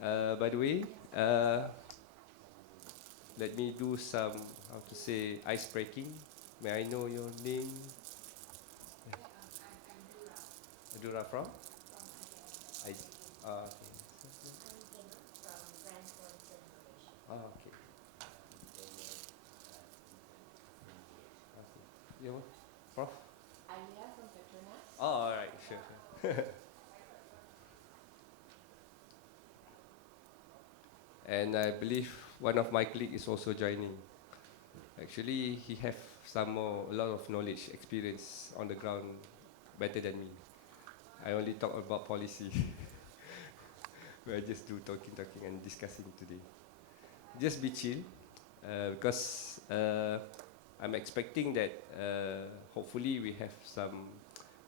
By the way, let me do some, how to say, ice breaking. May I know your name? Adura from? I. Okay. Okay. You, Prof? Oh, all right, sure. And I believe one of my colleagues is also joining. Actually, he have a lot of knowledge, experience on the ground, better than me. I only talk about policy. I just do talking and discussing today. Just be chill, because I'm expecting that hopefully we have some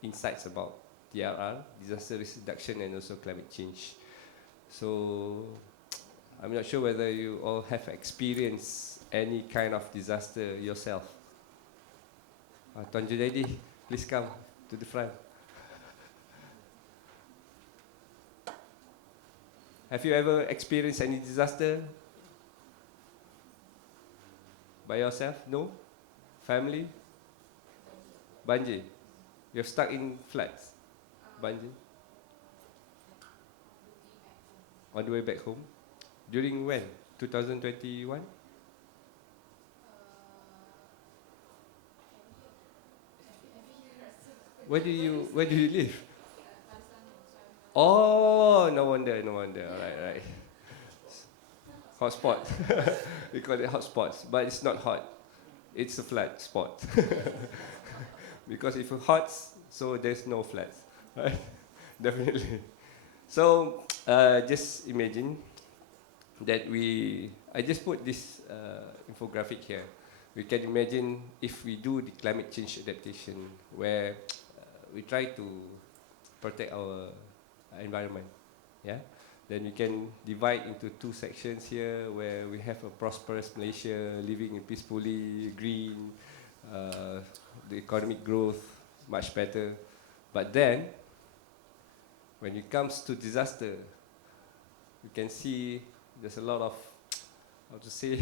insights about DRR, disaster risk reduction, and also climate change. So I'm not sure whether you all have experienced any kind of disaster yourself. Tuan Junaidi, please come to the front. Have you ever experienced any disaster by yourself? No? Family? Banjir? You're stuck in floods? Banjir? On the way back home? During when? 2021? Where do you live? Oh, no wonder. Right. Hotspot. We call it hotspots, but it's not hot. It's a flat spot. Because if it's hot, so there's no floods, right? Definitely. So just imagine that I just put this infographic here. We can imagine if we do the climate change adaptation, where we try to protect our environment, yeah? Then we can divide into two sections here, where we have a prosperous Malaysia, living in peacefully, green, the economic growth, much better. But then, when it comes to disaster, you can see there's a lot of, how to say,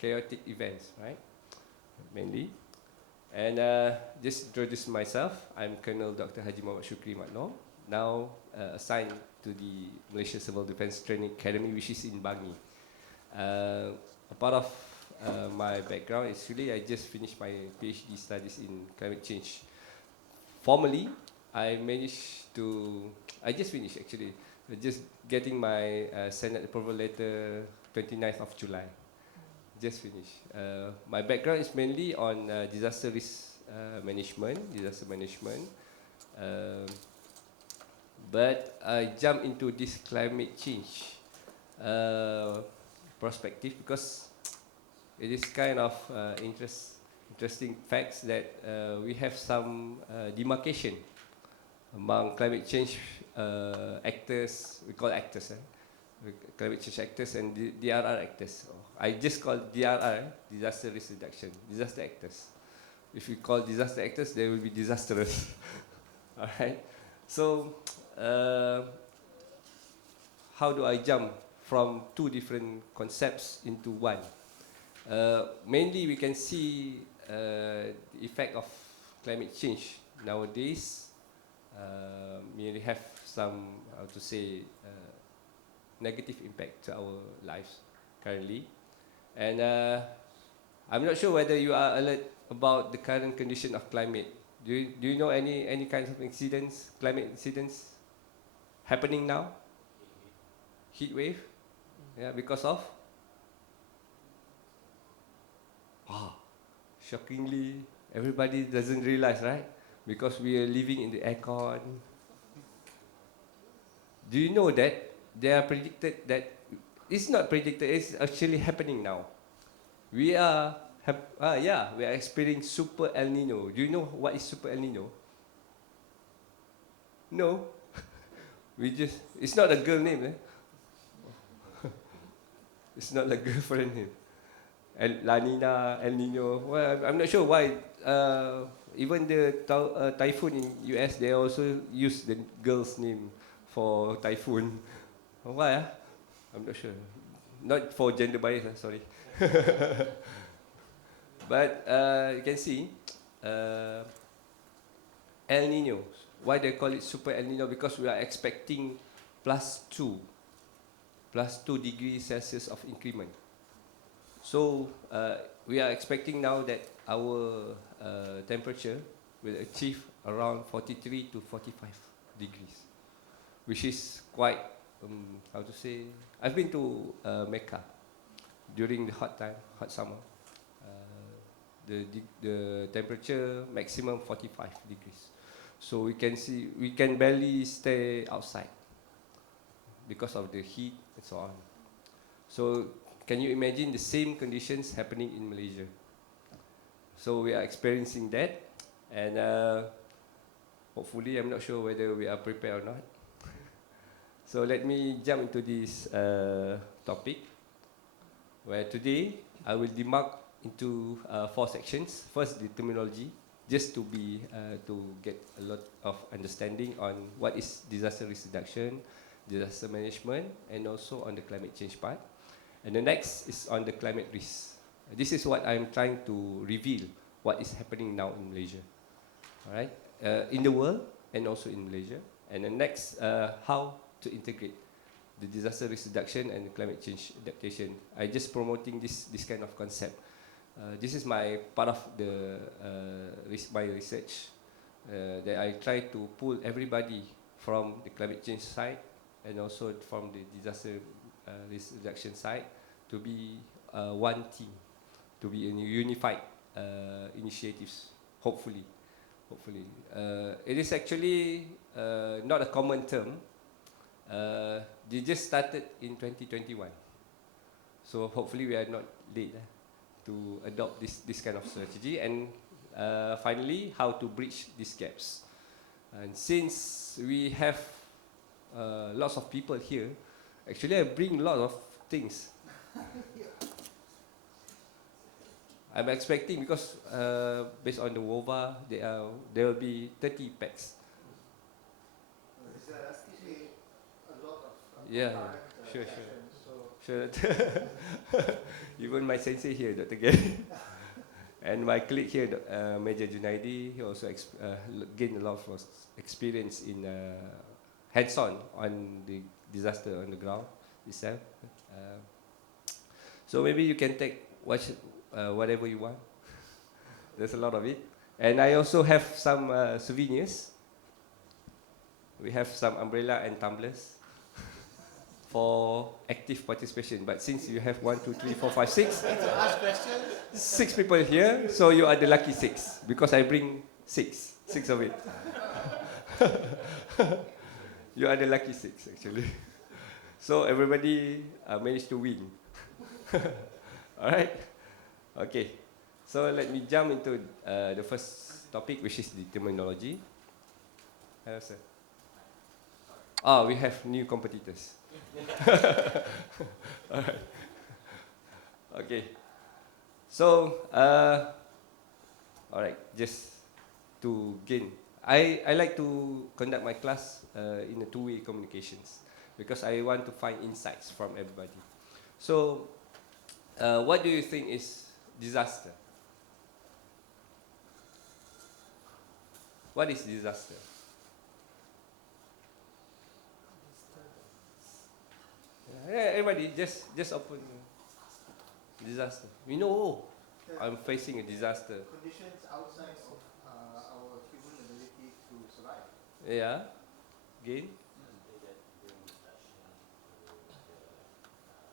chaotic events, right? Mainly. And just introduce myself. I'm Colonel Dr. Haji Mohd Syukri Madnor, now assigned to the Malaysia Civil Defence Training Academy, which is in Bangi. A part of my background is really I just finished my PhD studies in climate change. Formally, I just finished actually, just getting my Senate approval letter 29th of July. Just finished. My background is mainly on disaster risk management, but I jumped into this climate change perspective because it is kind of interesting facts that we have some demarcation among climate change actors. We call actors, climate change actors and DRR actors. I just call DRR, disaster risk reduction, disaster actors. If we call disaster actors, they will be disastrous. All right. So, how do I jump from two different concepts into one? Mainly, we can see the effect of climate change nowadays. Merely have some, how to say, negative impact to our lives currently. And I'm not sure whether you are alert about the current condition of climate. Do you know any kinds of incidents, climate incidents happening now? Heat wave? Yeah, because of? Shockingly, everybody doesn't realize, right? Because we are living in the aircon. Do you know that they are predicted that it's not predicted, it's actually happening now. We are experiencing Super El Nino. Do you know what is Super El Nino? No. It's not a girl name, It's not a girlfriend name. La Nina, El Nino. Well, I'm not sure why. Even the typhoon in US, they also use the girl's name for typhoon. Why? I'm not sure. Not for gender bias, sorry. But you can see El Nino. Why they call it Super El Nino? Because we are expecting +2 degrees Celsius of increment. So we are expecting now that our temperature will achieve around 43 to 45 degrees, which is quite, how to say, I've been to Mecca during the hot summer. The temperature maximum 45 degrees. So we can barely stay outside because of the heat and so on. So can you imagine the same conditions happening in Malaysia? So we are experiencing that, and hopefully, I'm not sure whether we are prepared or not. So let me jump into this topic, where today I will demark into 4 sections. First, the terminology, just to get a lot of understanding on what is disaster risk reduction, disaster management, and also on the climate change part. And the next is on the climate risk. This is what I'm trying to reveal, what is happening now in Malaysia, all right, in the world and also in Malaysia. And the next, how to integrate the disaster risk reduction and the climate change adaptation. I just promoting this kind of concept. This is my part of the my research that I try to pull everybody from the climate change side and also from the disaster risk reduction side to be one team, to be in unified initiatives. Hopefully, it is actually not a common term. They just started in 2021, so hopefully we are not late to adopt this kind of strategy. And finally, how to bridge these gaps. And since we have lots of people here, actually I bring a lot of things. I'm expecting, because based on the WOVA, there will be 30 packs. Yeah, sure. Even my sensei here, Dr. Gary, and my colleague here, Major Junaidi, he also gained a lot of experience in hands-on on the disaster on the ground itself. So maybe you can take whatever you want. There's a lot of it. And I also have some souvenirs. We have some umbrella and tumblers for active participation. But since you have 1, 2, 3, 4, 5, 6, 6 people here, so you are the lucky 6, because I bring 6 of it. You are the lucky 6, actually. So everybody managed to win. All right? Okay. So let me jump into the first topic, which is the terminology. Hello, sir. Oh, we have new competitors. All right. Okay. So, all right, just to gain. I like to conduct my class in a two-way communications, because I want to find insights from everybody. So, what do you think is disaster? What is disaster? Yeah, everybody, just open. Disaster. We know, I'm facing a disaster. Conditions outside of our human ability to survive. Yeah. Again?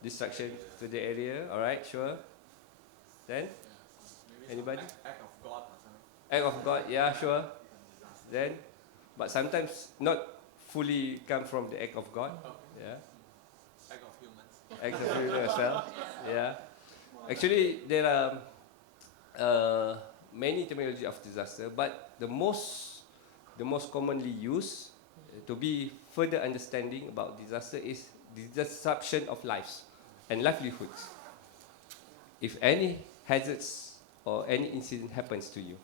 Destruction to the area. All right, sure. Then? Anybody? Act of God or something. Act of God, yeah, sure. Then? But sometimes not fully come from the act of God. Yeah. Act of humans. Act of humans as well. Yeah. Actually, there are many terminology of disaster, but the most commonly used to be further understanding about disaster is the disruption of lives and livelihoods. If any hazards or any incident happens to you,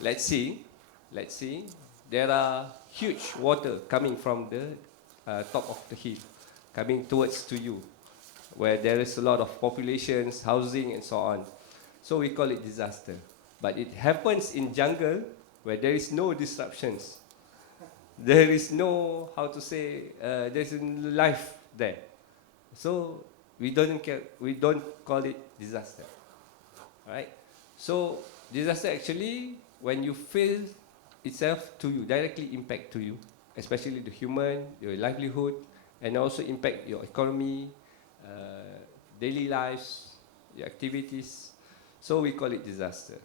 let's see, there are huge water coming from the top of the hill. coming towards to you, where there is a lot of populations, housing, and so on. So we call it disaster. But it happens in jungle where there is no disruptions. There is no, how to say, there's life there. So we don't call it disaster. Right? So disaster actually, when you feel itself to you, directly impact to you, especially the human, your livelihood, and also impact your economy, daily lives, your activities. So we call it disaster.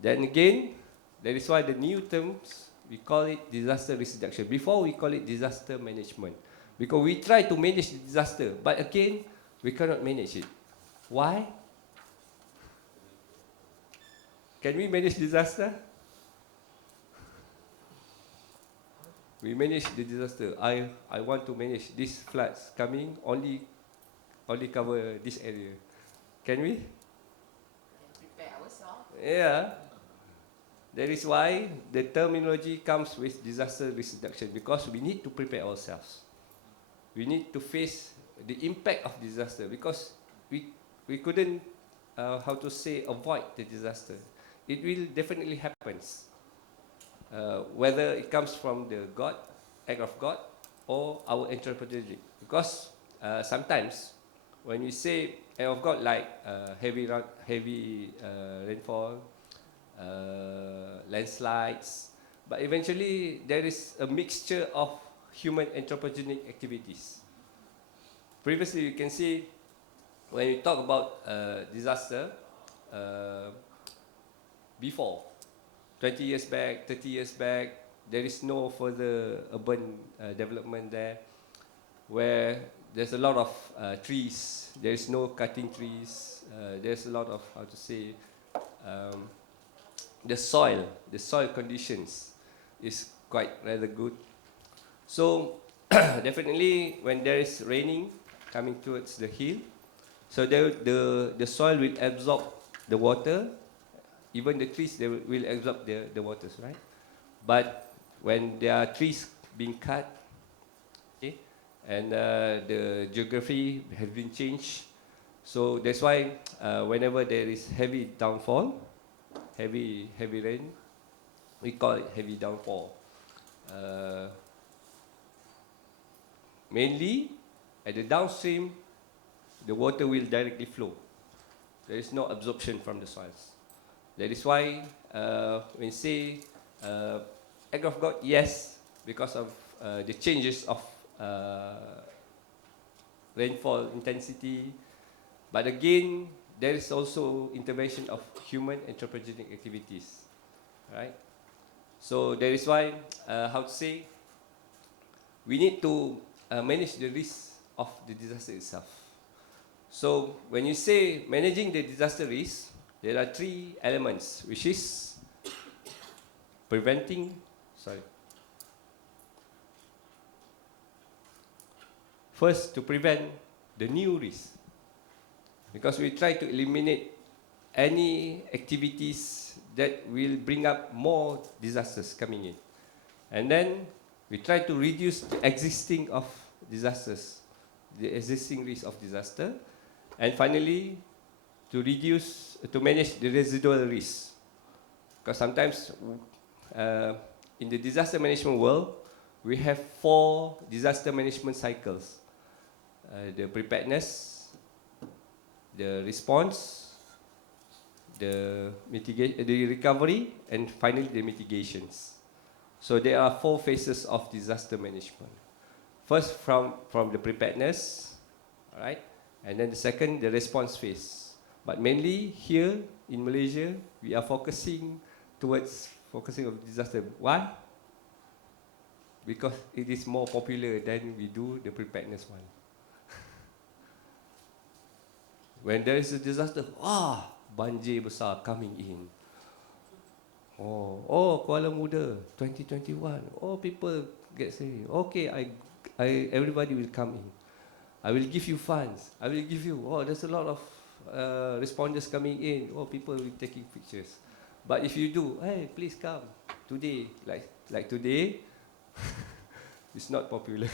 Then again, that is why the new terms, we call it disaster risk reduction. Before we call it disaster management. Because we try to manage the disaster, but again, we cannot manage it. Why? Can we manage disaster? We manage the disaster. I want to manage these floods coming, only cover this area. Can we? Prepare ourselves. Yeah. That is why the terminology comes with disaster risk reduction, because we need to prepare ourselves. We need to face the impact of disaster, because we couldn't, how to say, avoid the disaster. It will definitely happen. Whether it comes from the God, act of God, or our interpretation. Because sometimes when we say act of God, like heavy rainfall, landslides, but eventually there is a mixture of human anthropogenic activities. Previously, you can see when we talk about disaster, before 20 years back, 30 years back, there is no further urban development there, where there's a lot of trees, there is no cutting trees, there's a lot of, how to say, the soil conditions is quite rather good. So definitely when there is raining coming towards the hill, so the soil will absorb the water. Even the trees, they will absorb the waters, right? But when there are trees being cut, okay, and the geography has been changed, so that's why whenever there is heavy downfall, heavy rain, we call it heavy downfall. Mainly at the downstream, the water will directly flow. There is no absorption from the soils. That is why when we say act of God, yes, because of the changes of rainfall intensity, but again, there is also intervention of human anthropogenic activities, right? So that is why, how to say, we need to manage the risk of the disaster itself. So when you say managing the disaster risk, there are three elements, which is first, to prevent the new risk, because we try to eliminate any activities that will bring up more disasters coming in. And then we try to reduce the existing of disasters, the existing risk of disaster. And finally, to manage the residual risk. Because sometimes in the disaster management world, we have 4 disaster management cycles. The preparedness, the response, the recovery, and finally the mitigations. So there are 4 phases of disaster management. First, from the preparedness, all right, and then the second, the response phase. But mainly here in Malaysia, we are focusing on disaster. Why? Because it is more popular than we do the preparedness one. When there is a disaster, banjir besar coming in. Kuala Muda, 2021. People get saved. Okay, everybody will come in. I will give you funds. I will give you. There's a lot of responders coming in. People will be taking pictures. But if you do, hey, please come today, like today, it's not popular.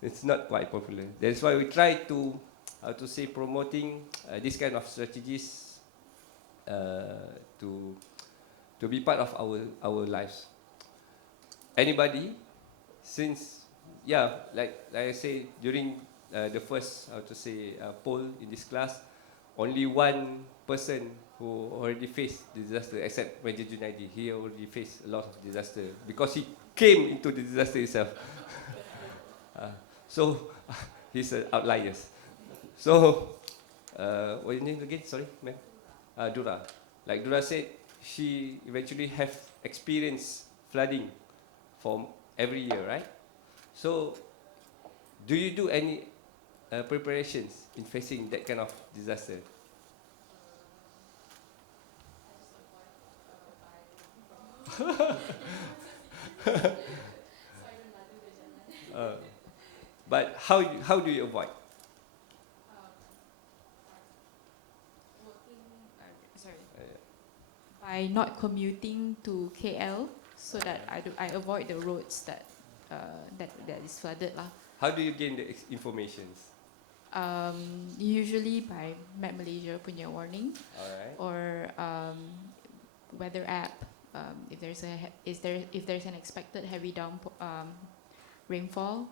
It's not quite popular. That's why we try to, how to say, promoting this kind of strategies to be part of our lives. Anybody, since like I say during the first, how to say, poll in this class, only one person who already faced disaster, except Major Junaidi. He already faced a lot of disaster because he came into the disaster himself. So he's an outlier. So what your name again? Sorry, ma'am. Dura. Like Dura said, she eventually have experienced flooding for every year, right? So, do you do any preparations in facing that kind of disaster? But how do you avoid? Sorry. By not commuting to KL, so that I avoid the roads that that is flooded lah. How do you gain the informations? Usually by Map Malaysia punya warning, Alright. or weather app. If there's an expected heavy rainfall,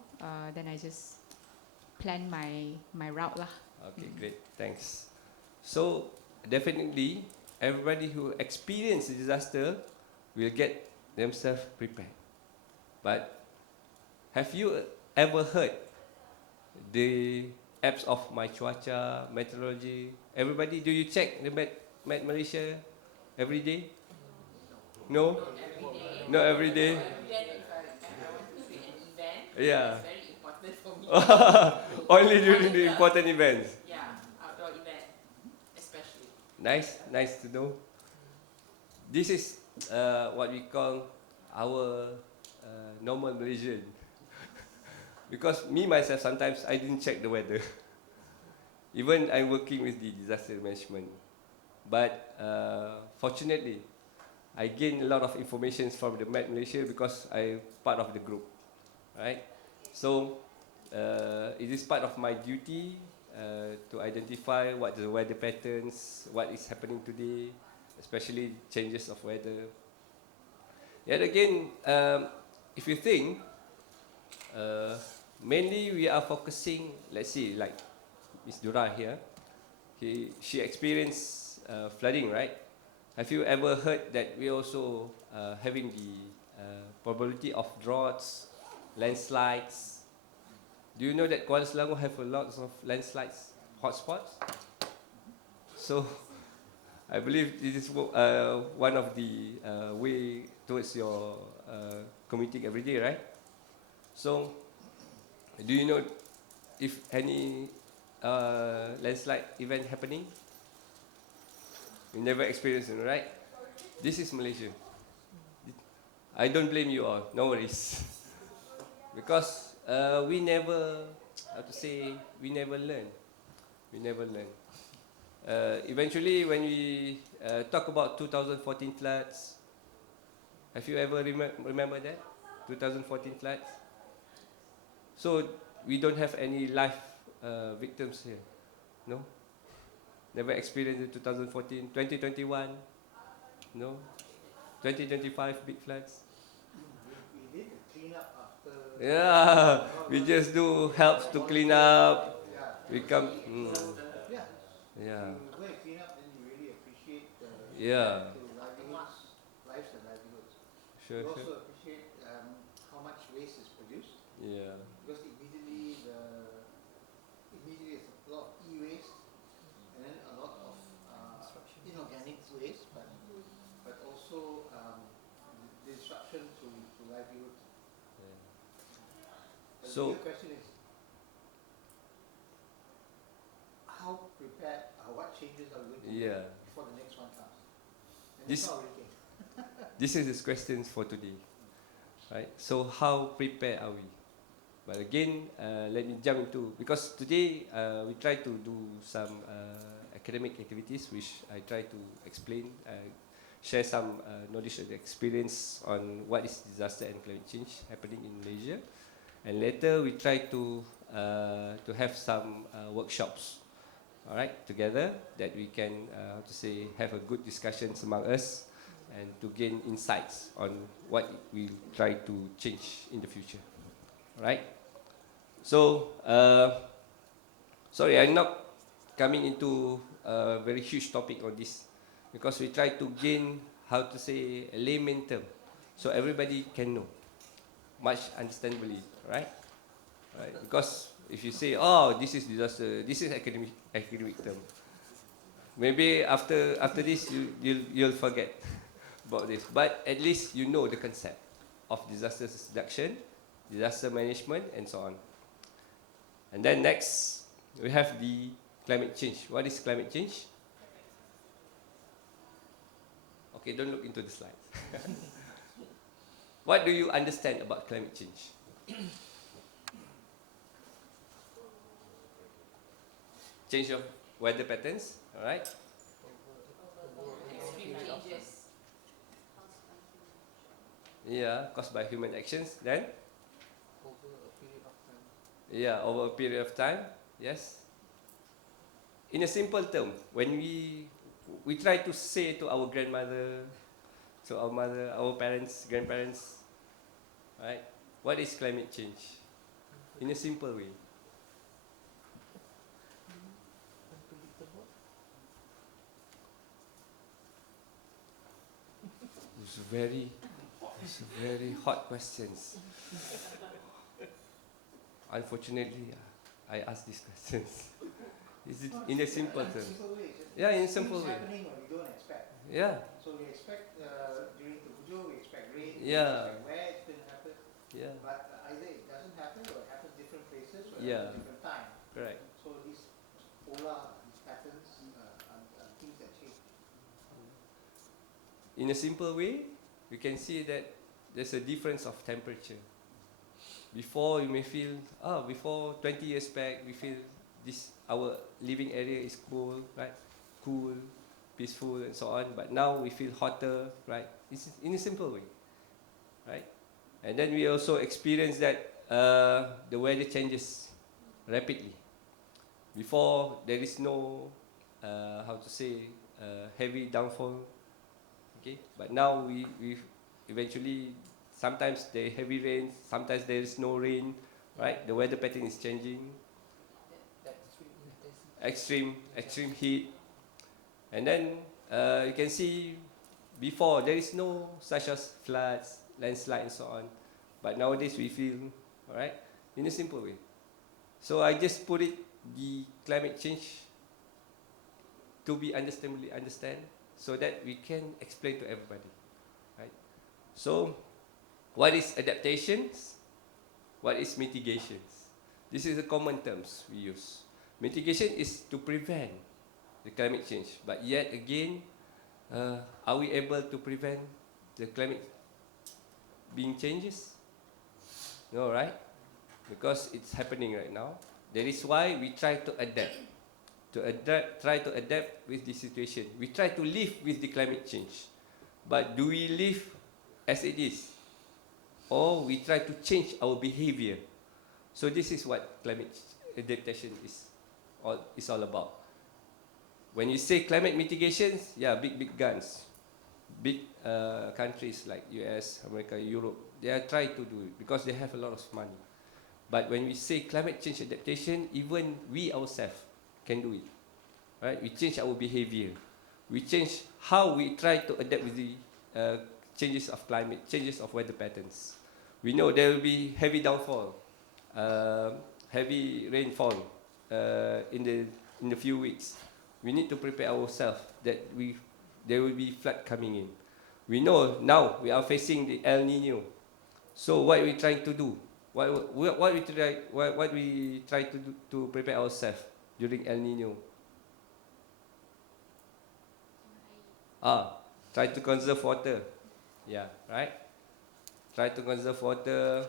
then I just plan my route lah. Okay, great. Thanks. So definitely, everybody who experience a disaster will get themselves prepared. But have you ever heard the apps of My Cuaca, meteorology? Everybody, do you check the Met Malaysia every day? No? Not every day? Yeah. It's very important for me. Only during the important events. Yeah, outdoor event, especially. Nice to know. This is what we call our normal Malaysian. Because me myself, sometimes I didn't check the weather. Even I'm working with the disaster management. But fortunately, I gained a lot of information from the Met Malaysia because I'm part of the group, right? So it is part of my duty to identify what the weather patterns, what is happening today, especially changes of weather. Yet again, if you think, mainly we are focusing, let's see, like Miss Dura here, she experienced flooding, right? Have you ever heard that we also having the probability of droughts, landslides? Do you know that Kuala Selangor have a lot of landslides, hotspots? So I believe this is one of the way towards your commuting every day, right? So do you know if any landslide event happening? You never experienced it, right? This is Malaysia. I don't blame you all, no worries. Because we never, how to say, we never learn. We never learn. Eventually, when we talk about 2014 floods, have you ever remember that? 2014 floods? So we don't have any life victims here, no? Never experienced in 2014, 2021, no? 2025 big floods? We did the cleanup after. Yeah, we just do helps to clean up. Yeah. We come. Yeah. Yeah. You go and clean up, then you really appreciate the Yeah. impact to livelihoods, lives and livelihoods. Sure, You sure. also appreciate how much waste is produced, Yeah. because immediately it's a lot of e-waste, and then a lot of inorganic waste, but also the disruption to livelihoods. But So- the real question is, how prepared, what changes are we going to Yeah. make before the next one comes? And This- that's not really came. This is the questions for today, right? So how prepared are we? But again, let me jump into, because today we try to do some academic activities, which I try to explain, share some knowledge and experience on what is disaster and climate change happening in Malaysia. and later we try to have some workshops, all right, together, that we can have a good discussions among us and to gain insights on what we try to change in the future, all right. So sorry, I'm not coming into a very huge topic on this, because we try to gain a layman term, so everybody can know much understandably, right? Right. Because if you say, oh, this is disaster, this is academic term, maybe after this you'll forget about this. But at least you know the concept of disaster reduction, disaster management, and so on. And then next we have the climate change. What is climate change? Okay, don't look into the slides. What do you understand about climate change? Change of weather patterns, all right? Extreme changes. Yeah, caused by human actions. Then? Over a period of time. Yeah, over a period of time. Yes. In a simple term, when we try to say to our grandmother, to our mother, our parents, grandparents, right? What is climate change? In a simple way. Unpredictable. It's very hot questions. Unfortunately, I ask these questions. Is it in a simple term? Yeah, in a simple way. Happening when we don't expect. Yeah. So we expect during the hujan, we expect rain, Yeah. we expect where it's going to happen. Yeah. But either it doesn't happen or it happens different places or Yeah. at different time. Correct. So these polar, these patterns are things that change. In a simple way, we can see that there's a difference of temperature. Before you may feel, before 20 years back, we feel our living area is cool, right? Cool, peaceful, and so on. But now we feel hotter, right? It's in a simple way, right? And then we also experience that the weather changes rapidly. Before there is no, heavy downfall, okay? But now we eventually, sometimes there heavy rain, sometimes there is no rain, right? The weather pattern is changing. Extreme heat. And then you can see before there is no such as floods, landslide, and so on. But nowadays we feel, all right, in a simple way. So I just put it, the climate change, to be understand, so that we can explain to everybody, right? So, what is adaptations? What is mitigations? This is the common terms we use. Mitigation is to prevent the climate change, but yet again, are we able to prevent the climate being changes? No, right? Because it's happening right now. That is why we try to adapt. Try to adapt with the situation. We try to live with the climate change. But do we live as it is? Or we try to change our behavior? So this is what climate adaptation is all about. When you say climate mitigations, yeah, big guns, big countries like US, America, Europe, they are trying to do it because they have a lot of money. But when we say climate change adaptation, even we ourselves can do it, right? We change our behavior. We change how we try to adapt with the changes of climate, changes of weather patterns. We know there will be heavy downfall, heavy rainfall in the few weeks. We need to prepare ourselves that there will be flood coming in. We know now we are facing the El Nino. So what are we trying to do? What we try to do to prepare ourselves during El Nino? Try to conserve water. Yeah, right? Try to conserve water.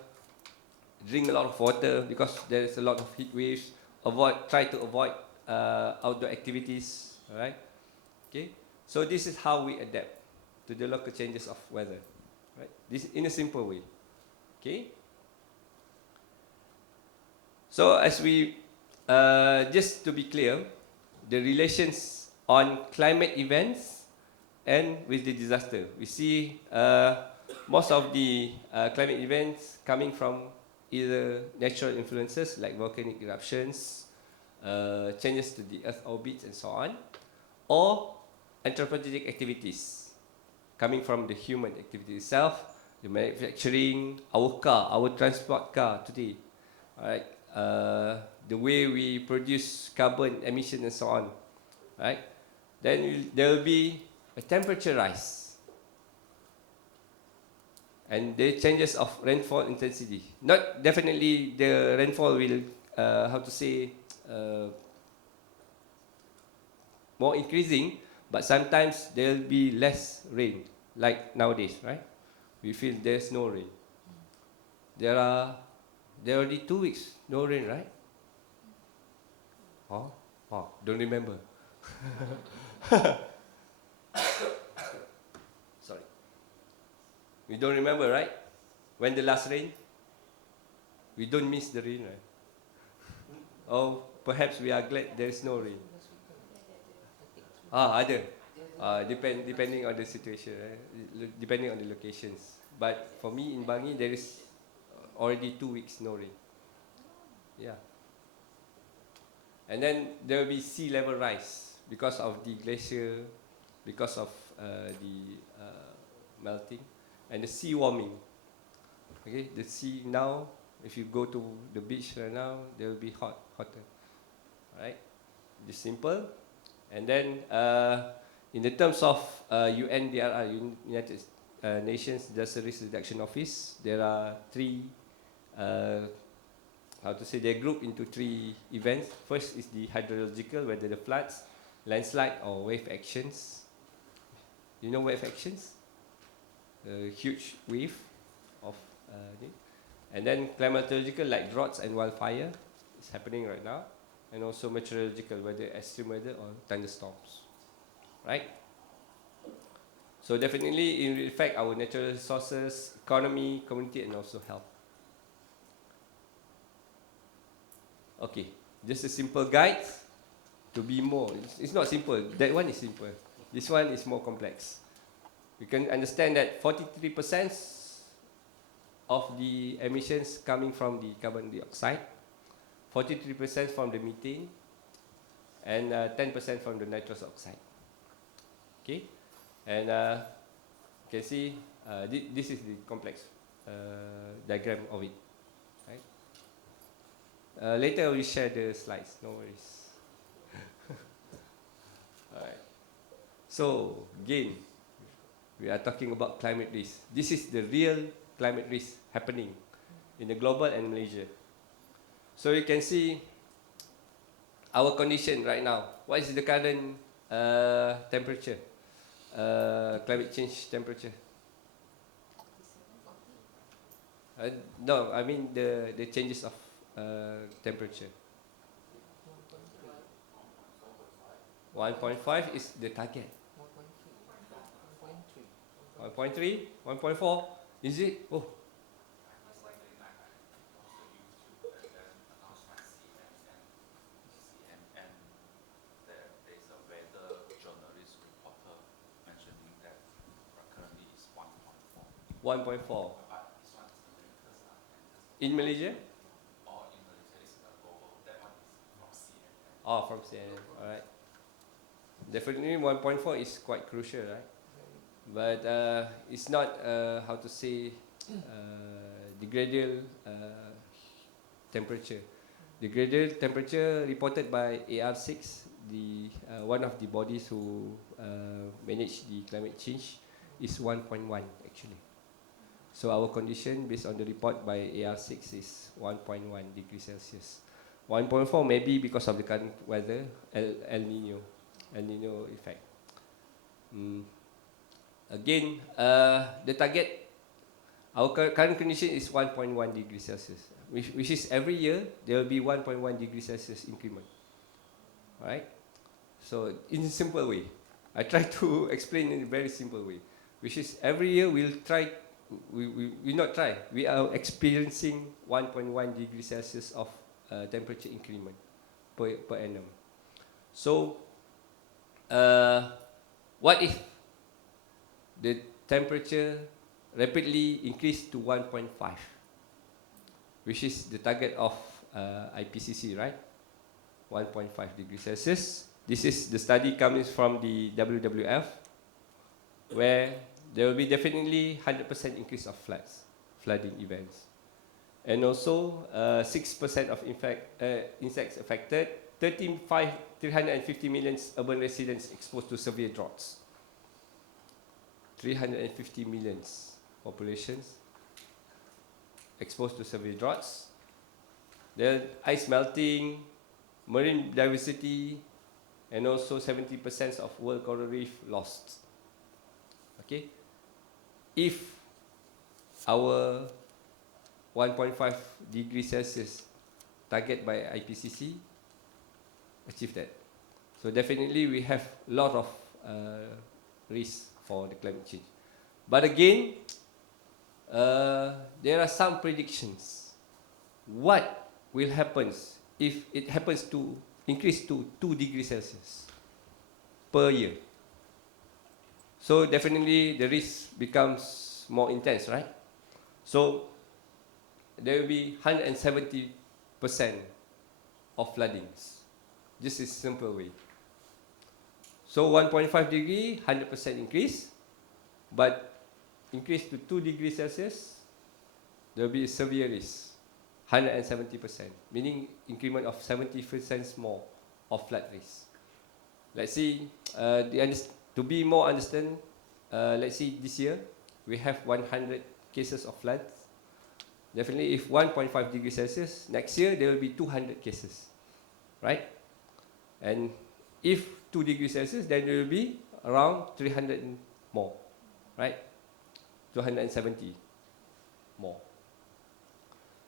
Drink a lot of water because there is a lot of heat waves. Try to avoid outdoor activities. All right? Okay. So this is how we adapt to the local changes of weather. Right? This in a simple way. Okay. So as we, just to be clear, the relations on climate events and with the disaster. We see most of the climate events coming from either natural influences like volcanic eruptions, changes to the Earth orbit and so on, or anthropogenic activities coming from the human activity itself, the manufacturing, our car, our transport car today, right? The way we produce carbon emission and so on, right? Then there will be a temperature rise and the changes of rainfall intensity. Not definitely the rainfall will, how to say, more increasing, but sometimes there will be less rain, like nowadays, right? We feel there's no rain. There are already 2 weeks no rain, right? Oh, don't remember. Sorry. We don't remember, right? When the last rain? We don't miss the rain, right? Oh, perhaps we are glad there is no rain. Ada. Depending on the situation, right? Depending on the locations. But for me in Bangi, there is already 2 weeks no rain. Yeah. And then there will be sea level rise because of the glacier, because of the melting, and the sea warming. Okay, the sea now, if you go to the beach right now, there will be hotter. Right? It's simple. And then in the terms of UNDRR, United Nations Disaster Risk Reduction Office, there are three, they're grouped into 3 events. First is the hydrological, whether the floods, landslide, or wave actions. You know wave actions? A huge wave of and then climatological, like droughts and wildfire, is happening right now. And also meteorological, whether extreme weather or thunderstorms, right? So definitely it will affect our natural resources, economy, community, and also health. Okay, just a simple guide to be more. It's not simple. That one is simple. This one is more complex. You can understand that 43% of the emissions coming from the carbon dioxide, 43% from the methane, and 10% from the nitrous oxide. Okay, and you can see this is the complex diagram of it. Right. Later I will share the slides. No worries. All right. So again, we are talking about climate risk. This is the real climate risk happening in the global and Malaysia. So you can see our condition right now. What is the current temperature? Climate change temperature? No, I mean the changes of temperature. 1.5 is the target. 1.3, 1.4, is it? Oh. There is a weather journalist reporter mentioning that currently is 1.4. 1.4. In Malaysia? Or in Malaysia is the global. That one is from CNN. Oh, from CNN. Alright. Definitely 1.4 is quite crucial, right? But it's not, how to say, the gradual temperature. The gradual temperature reported by AR6, the one of the bodies who manage the climate change, is 1.1 actually. So our condition based on the report by AR6 is 1.1 degrees Celsius. 1.4 maybe because of the current weather, El Nino effect. Again, the target, our current condition is 1.1 degrees Celsius, which is every year there will be 1.1 degrees Celsius increment. Right? So in a simple way, I try to explain in a very simple way, which is every year we'll try, we not try, we are experiencing 1.1 degrees Celsius of temperature increment per annum. So, what if the temperature rapidly increased to 1.5, which is the target of IPCC, right? 1.5 degrees Celsius. This is the study coming from the WWF, where there will be definitely 100% increase of flooding events. And also 6% of insects affected, 350 million urban residents exposed to severe droughts. 350 million populations exposed to severe droughts. The ice melting, marine diversity, and also 70% of world coral reef lost. Okay, if our 1.5 degrees Celsius target by IPCC achieve that, so definitely we have a lot of risk for the climate change. But again, there are some predictions. What will happen if it happens to increase to 2 degrees Celsius per year? So definitely the risk becomes more intense, right? So there will be 170% of floodings. This is simple way. So 1.5 degree, 100% increase, but increase to 2 degrees Celsius, there will be a severe risk, 170%, meaning increment of 70% more of flood risk. Let's see, to be more understand, let's see this year, we have 100 cases of floods. Definitely if 1.5 degrees Celsius, next year there will be 200 cases, right? And if 2 degrees Celsius, then there will be around 300 more, right? 270 more.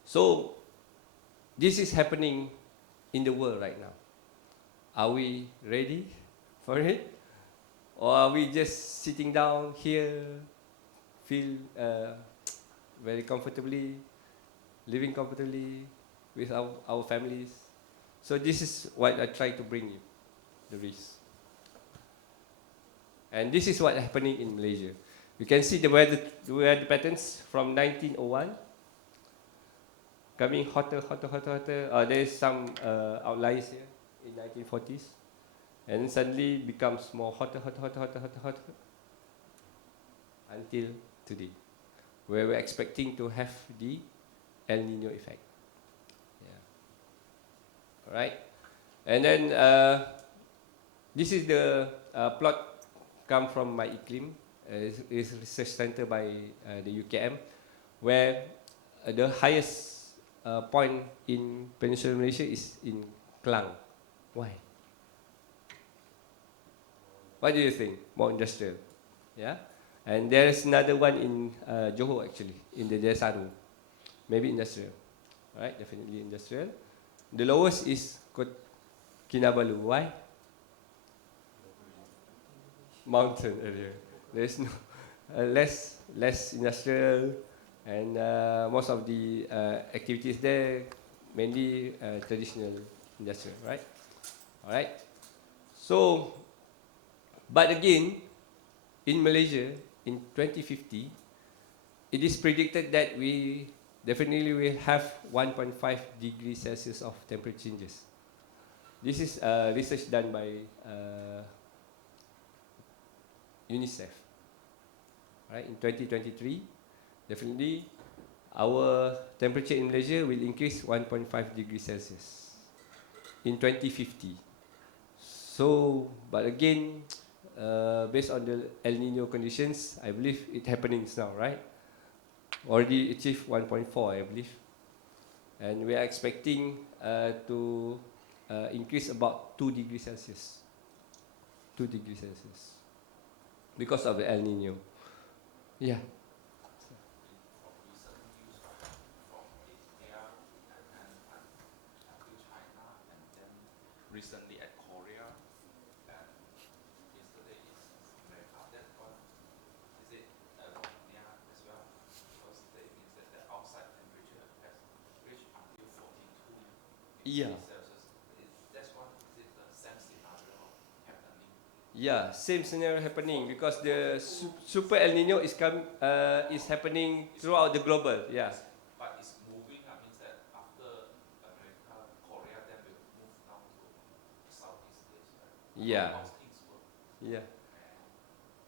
So this is happening in the world right now. Are we ready for it? Or are we just sitting down here, feel very comfortably, living comfortably with our families? So this is what I try to bring you, the risk. And this is what is happening in Malaysia. You can see the weather patterns from 1901, coming hotter. There is some outliers here in 1940s, and suddenly becomes more hotter until today, where we're expecting to have the El Nino effect. Yeah. All right. And then this is the plot come from my ICLIM, is research center by the UKM, where the highest point in Peninsular Malaysia is in Klang. Why? What do you think? More industrial, yeah. And there is another one in Johor actually, in the Desaru, maybe industrial, right? Definitely industrial. The lowest is Kinabalu. Why? Mountain area. There is no less industrial, and most of the activities there mainly traditional industrial, right? All right. So, but again, in Malaysia in 2050, it is predicted that we definitely will have 1.5 degrees Celsius of temperature changes. This is research done by UNICEF. Right, in 2023, definitely our temperature in Malaysia will increase 1.5 degrees Celsius in 2050. So, but again, based on the El Nino conditions, I believe it happening now, right? Already achieved 1.4, I believe. And we are expecting to increase about 2 degrees Celsius. 2 degrees Celsius. Because of the El Nino. Yeah. From recent news, from India and to China, and then recently at Korea, and yesterday is America. That one, is it near as well? Because they think that the outside temperature has reached until 42 Yeah. Celsius. That's one is it the same scenario happening? Yeah, same scenario happening because the super El Nino is happening throughout the global. Yeah. But it's moving. That means that after America, Korea, then will move down to Southeast Asia. Yeah. How things work. Yeah.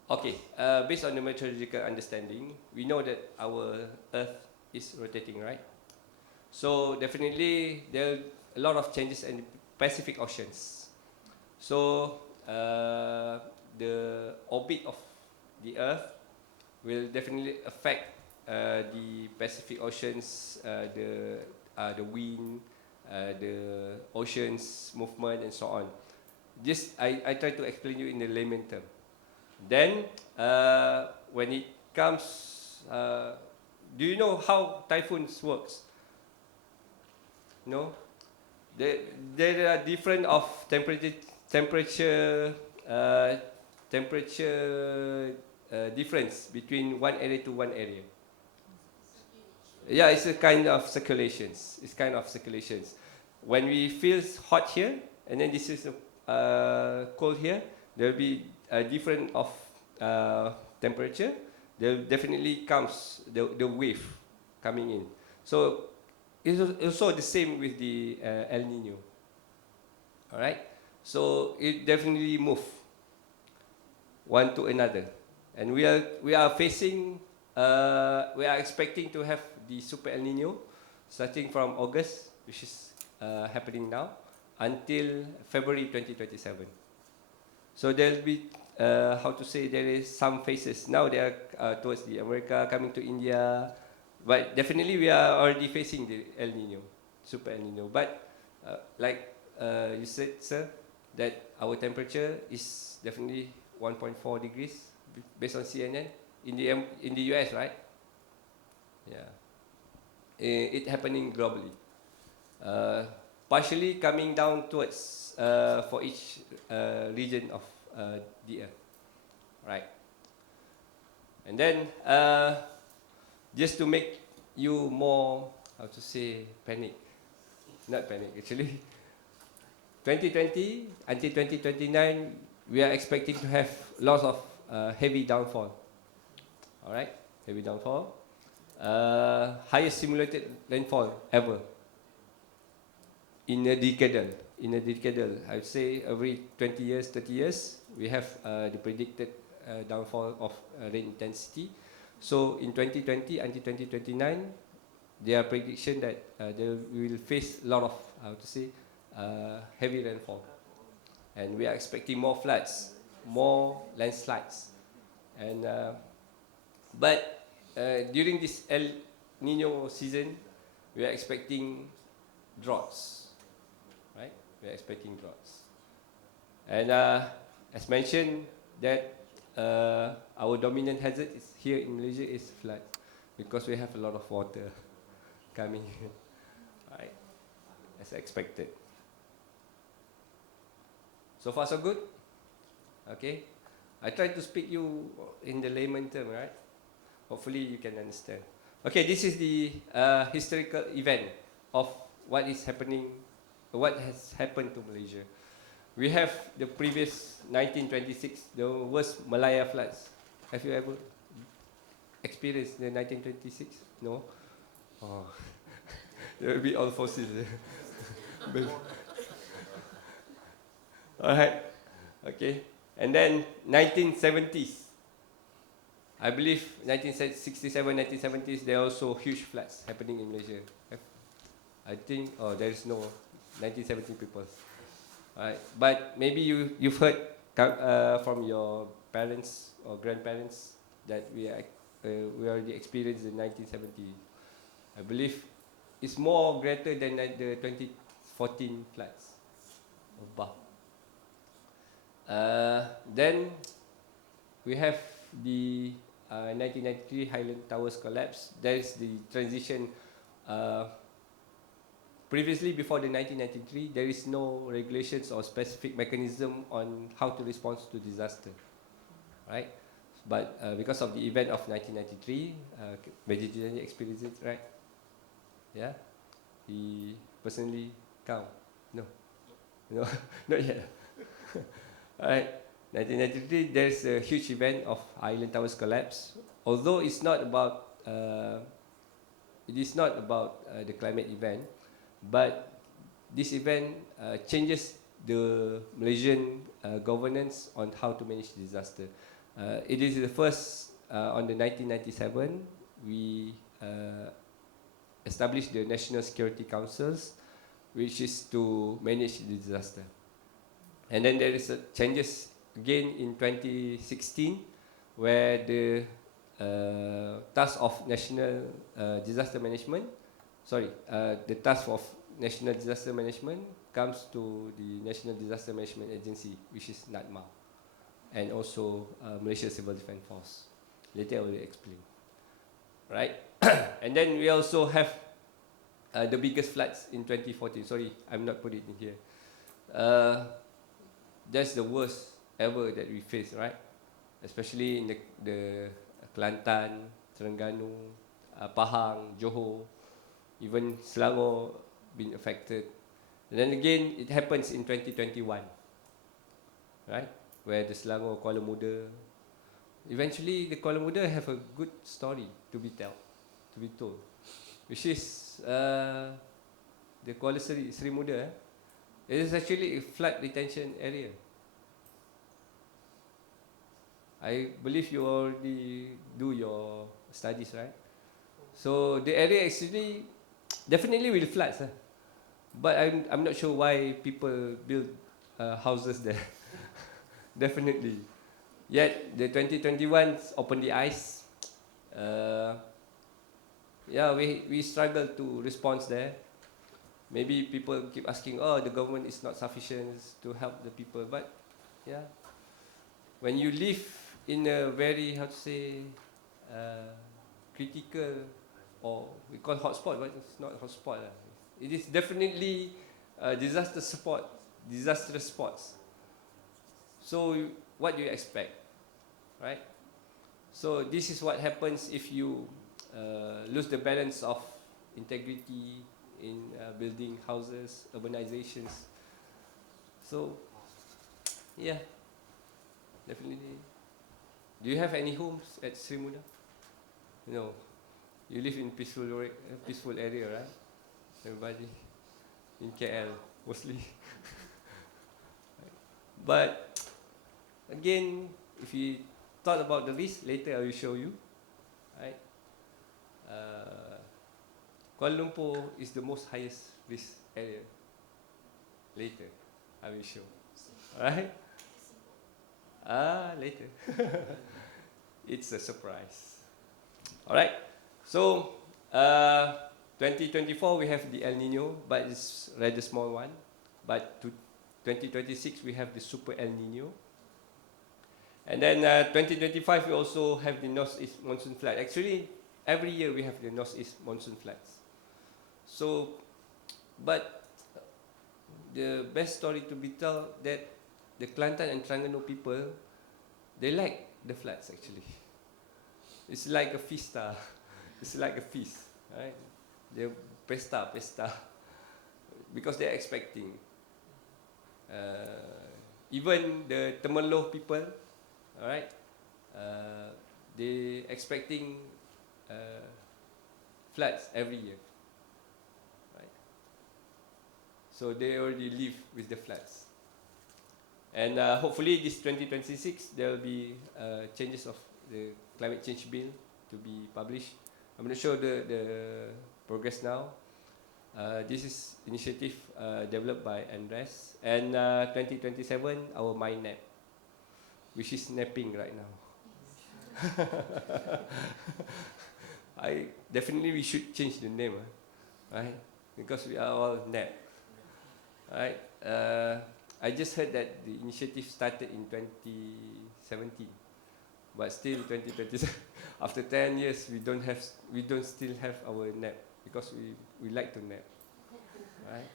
Okay. Based on the meteorological understanding, we know that our Earth is rotating, right? So definitely there are a lot of changes in the Pacific Oceans. So the orbit of the Earth will definitely affect the Pacific Oceans, the wind, the oceans movement, and so on. This I try to explain you in the layman term. Then when it comes, do you know how typhoons works? No. There are different of temperature uh, temperature difference between one area to one area. Yeah, it's a kind of circulations. It's kind of circulations. When we feel hot here, and then this is cold here, there will be a different of temperature. There definitely comes the wave coming in. So it's also the same with the El Nino. All right. So it definitely move one to another, and we are facing. We are expecting to have the Super El Nino starting from August, which is happening now, until February 2027. So there'll be how to say, there is some phases now. They are towards the America, coming to India, but definitely we are already facing the El Nino, Super El Nino. But like you said, sir, that our temperature is definitely 1.4 degrees based on CNN in the US, right? Yeah, it happening globally. Partially coming down towards for each region of the Earth, right? And then just to make you more, how to say, panic, not panic actually. 2020 until 2029, we are expecting to have lots of heavy downfall. All right, heavy downfall, highest simulated rainfall ever in a decadal. In a decadal, I would say every 20 years, 30 years, we have the predicted downfall of rain intensity. So in 2020 until 2029, there are prediction that we will face a lot of, how to say, heavy rainfall, and we are expecting more floods, more landslides, and but during this El Nino season, we are expecting droughts, right? We are expecting droughts, and as mentioned, that our dominant hazard is here in Malaysia is flood, because we have a lot of water coming, right? As expected. So far so good? Okay. I try to speak you in the layman term, right? Hopefully you can understand. Okay, this is the historical event of what is happening, what has happened to Malaysia. We have the previous 1926, the worst Malaya floods. Have you ever experienced the 1926? No? Oh. There will be all fossils. All right. Okay. And then 1970s. I believe 1967, 1970s, there are also huge floods happening in Malaysia. I think, oh, there is no 1970 people. All right. But maybe you've heard from your parents or grandparents that we already experienced the 1970. I believe it's more greater than the 2014 floods of Bah. Then we have the 1993 Highland Towers collapse. There is the transition. Previously, before the 1993, there is no regulations or specific mechanism on how to respond to disaster, right? But because of the event of 1993, Major Kijang experienced it, right? Yeah, he personally count? No. No, not yet. Alright. 1993, there's a huge event of Island Towers collapse. Although it is not about the climate event, but this event changes the Malaysian governance on how to manage disaster. It is the first on the 1997 we established the National Security Councils, which is to manage the disaster. And then there is a changes again in 2016, where the task of national disaster management, the task of national disaster management comes to the National Disaster Management Agency, which is NADMA, and also Malaysia Civil Defence Force. Later I will explain. Right? And then we also have the biggest floods in 2014. Sorry, I'm not putting it in here. That's the worst ever that we face, right? Especially in the Kelantan, Terengganu, Pahang, Johor, even Selangor been affected. And then again, it happens in 2021, right? Where the Selangor, Kuala Muda, eventually the Kuala Muda have a good story to be told, which is the Kuala Seri Muda. It is actually a flood retention area. I believe you already do your studies, right? So the area actually definitely will flood, but I'm not sure why people build houses there. Definitely. Yet the 2021 opened the eyes. Yeah, we struggle to respond there. Maybe people keep asking, oh, the government is not sufficient to help the people. But yeah, when you live in a very, how to say, critical, or we call hotspot, but it's not hotspot. It is definitely disaster spots. So what do you expect, right? So this is what happens if you lose the balance of integrity in building houses, urbanizations. So, yeah, definitely. Do you have any homes at Sri Muda? No. You live in peaceful area, right? Everybody in KL, mostly. But again, if you thought about the risk, later I will show you, right? Kuala Lumpur is the most highest risk area. Later, I will show. Alright? Later. It's a surprise. Alright? So, 2024 we have the El Nino, but it's a rather small one. But 2026 we have the Super El Nino. And then 2025 we also have the Northeast Monsoon Flood. Actually, every year we have the Northeast Monsoon Floods. So, but the best story to be told that the Kelantan and Terengganu people, they like the floods actually. It's like a fiesta. It's like a feast, right? The pesta, because they're expecting. Even the Temerloh people, all right, they expecting floods every year, right? So they already live with the floods, and hopefully this 2026 there will be changes of the climate change bill to be published. I'm going to show the progress now. This is initiative developed by NRES, and 2027 our mind nap, which is napping right now. We should change the name, right? Because we are all nap, right? I just heard that the initiative started in 2017, but still 2027. After 10 years, we don't still have our nap because we like to nap, right?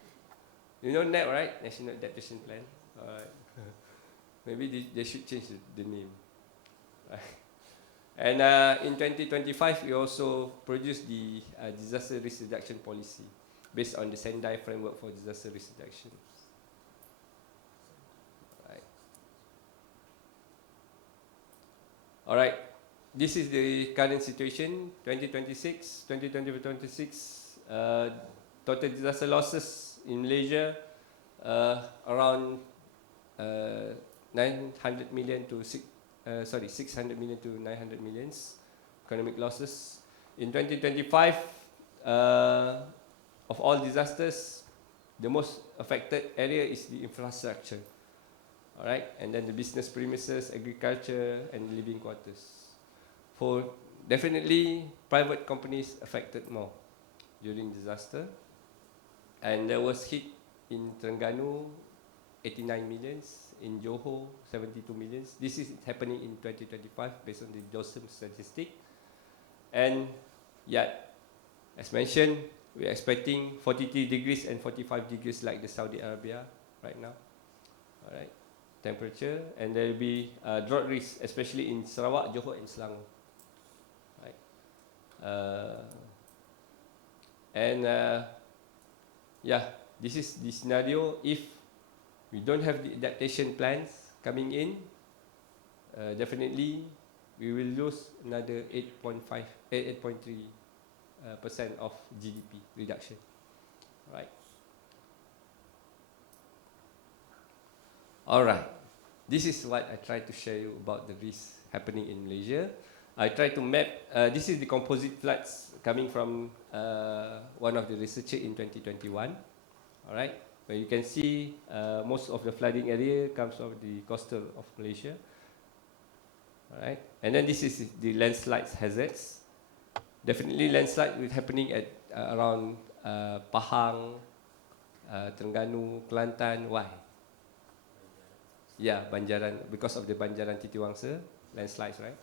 You know NAP, right? National Adaptation Plan. Alright. Maybe they should change the name. Right. And in 2025, we also produced the disaster risk reduction policy. based on the Sendai framework for disaster risk reduction. Alright, this is the current situation, 2026, total disaster losses in Malaysia, around 900 million to 600 million to 900 millions economic losses. In 2025, of all disasters, the most affected area is the infrastructure. Alright, and then the business premises, agriculture, and living quarters. For definitely, private companies affected more during disaster. And there was hit in Terengganu, 89 millions, in Johor, 72 millions. This is happening in 2025 based on the DOSM statistic. And yeah, as mentioned, we're expecting 43 degrees and 45 degrees like the Saudi Arabia right now. Alright, temperature, and there will be drought risk, especially in Sarawak, Johor, and Selangor. Right. Yeah, this is the scenario if we don't have the adaptation plans coming in. Definitely, we will lose another 8.3% of GDP reduction. Right. Alright, this is what I try to share you about the risk happening in Malaysia. I try to map, this is the composite floods coming from one of the researchers in 2021. Alright, where you can see most of the flooding area comes from the coastal of Malaysia. Alright, and then this is the landslides hazards. Definitely landslide is happening at around Pahang, Terengganu, Kelantan. Why? Yeah, Banjaran, because of the Banjaran Titiwangsa landslides, right?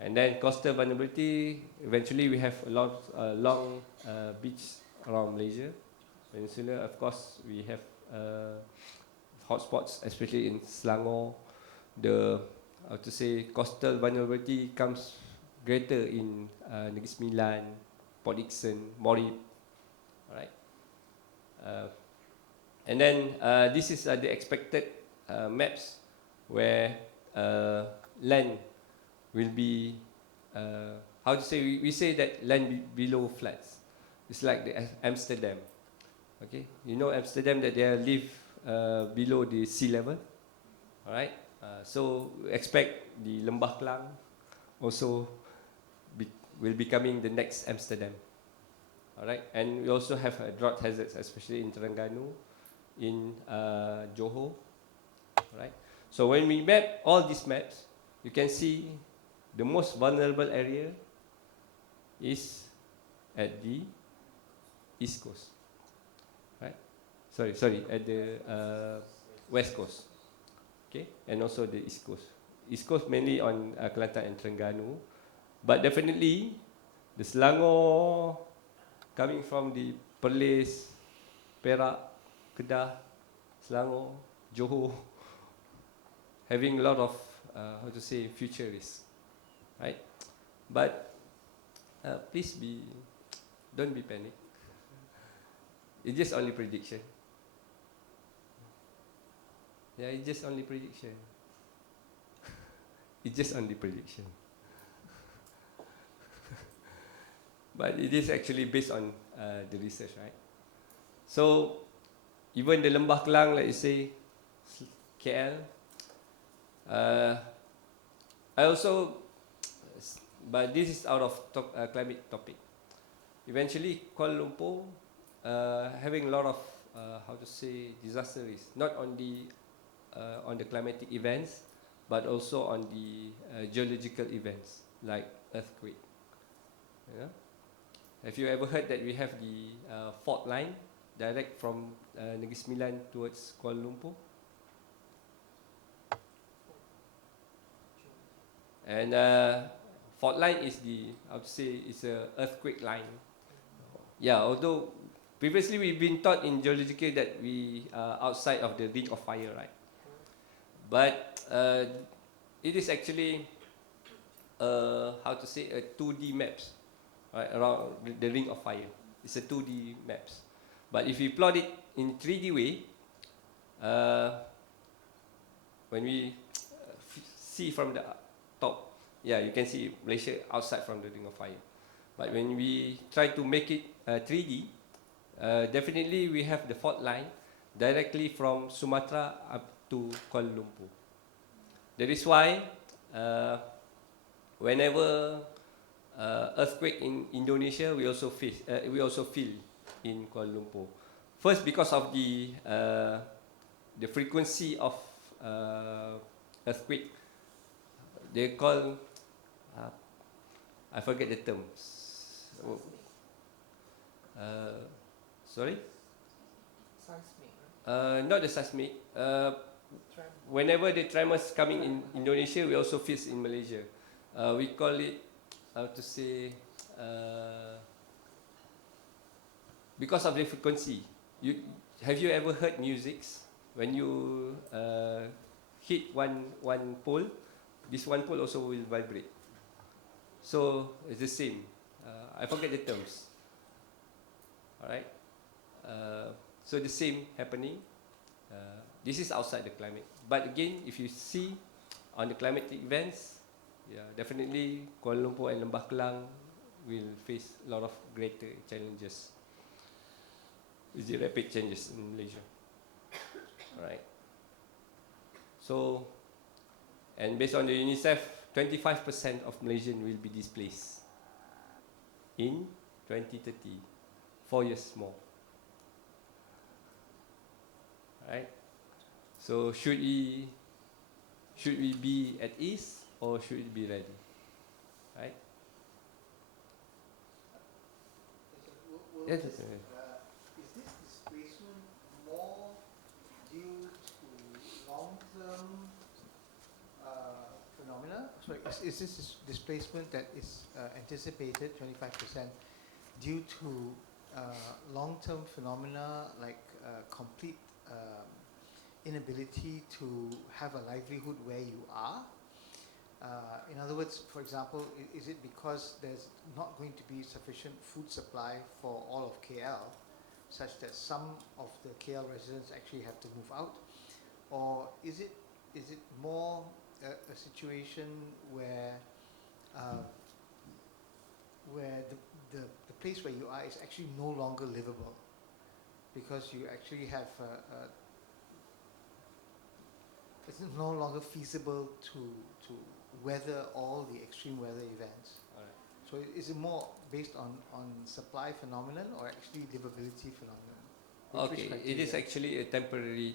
And then coastal vulnerability, eventually we have a lot long beach around Malaysia. Peninsula, of course, we have hotspots, especially in Selangor. The, how to say, coastal vulnerability comes greater in Negeri Sembilan, Port Dickson, Morib. Alright. And then this is the expected maps where land will be, how to say, we say that land below floods. It's like the Amsterdam. Okay, you know Amsterdam that they live below the sea level. Alright, so we expect the Lembah Kelang also will be becoming the next Amsterdam. Alright, and we also have drought hazards, especially in Terengganu, in Johor. Right. So when we map all these maps, you can see the most vulnerable area is at the east coast. Right. Sorry, at the west coast. Okay, and also the east coast. East coast mainly on Kelantan and Terengganu, but definitely the Selangor coming from the Perlis, Perak, Kedah, Selangor, Johor, having a lot of, how to say, future risk, right? But please don't be panic. It's just only prediction. Yeah, it's just only prediction. It's just only prediction. But it is actually based on the research, right? So even the Lembah Kelang, like you say, KL, I also, but this is out of climate topic. Eventually, Kuala Lumpur having a lot of, how to say, disaster risk, not only on the climatic events, but also on the geological events like earthquake. Yeah? Have you ever heard that we have the fault line direct from Negeri Sembilan towards Kuala Lumpur? And fault line is the, how to say, it's a earthquake line. Yeah, although previously we've been taught in geological that we are outside of the ring of fire, right? But it is actually, how to say, a 2D maps, right, around the ring of fire. It's a 2D maps. But if we plot it in 3D way, when we see from the top, yeah, you can see Malaysia outside from the Ring of Fire. But when we try to make it 3D, definitely we have the fault line directly from Sumatra up to Kuala Lumpur. That is why whenever earthquake in Indonesia, we also feel in Kuala Lumpur. First, because of the frequency of earthquake. They call, I forget the terms. Sorry? Seismic, right? Not the seismic. Whenever the tremors coming in Indonesia, we also feel in Malaysia. We call it, how to say, because of the frequency. Have you ever heard music? When you hit one pole, this one pole also will vibrate. So it's the same. I forget the terms. Alright. So the same happening. This is outside the climate. But again, if you see on the climatic events, yeah, definitely Kuala Lumpur and Lembah Kelang will face a lot of greater challenges with the rapid changes in Malaysia. Alright. So, and based on the UNICEF, 25% of Malaysians will be displaced in 2030, 4 years more. Right? So should we be at ease or should we be ready? Right? Yes. Is this displacement more due to long-term phenomena? Sorry, is this displacement that is anticipated, 25%, due to long-term phenomena like complete inability to have a livelihood where you are? In other words, for example, is it because there's not going to be sufficient food supply for all of KL, such that some of the KL residents actually have to move out? Or is it more a situation where the place where you are is actually no longer livable because you actually have it's no longer feasible to weather all the extreme weather events? Alright. So is it more based on supply phenomenon or actually livability phenomenon? Okay, it is actually a temporary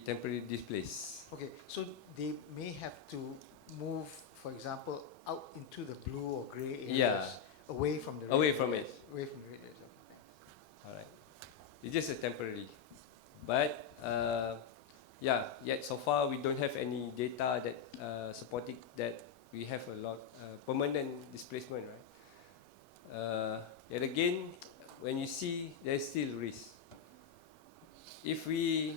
displace. Okay, so they may have to move, for example, out into the blue or grey areas, Yeah. away from the red Away from areas, it. away from the red areas. Okay. Alright. It's just a temporary. But yeah, yet so far we don't have any data that supporting that we have a lot permanent displacement, right? Yet again, when you see there's still risk. If we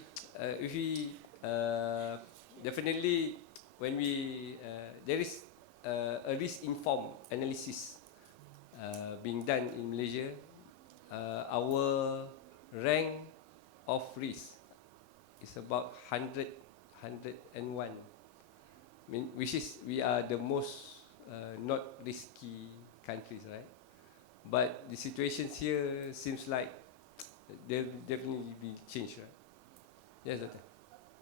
definitely when we there is a risk-informed analysis being done in Malaysia, our rank of risk is about 101. I mean, which is we are the most not risky countries, right? But the situations here seems like there will definitely be change, right? Yes, Doctor.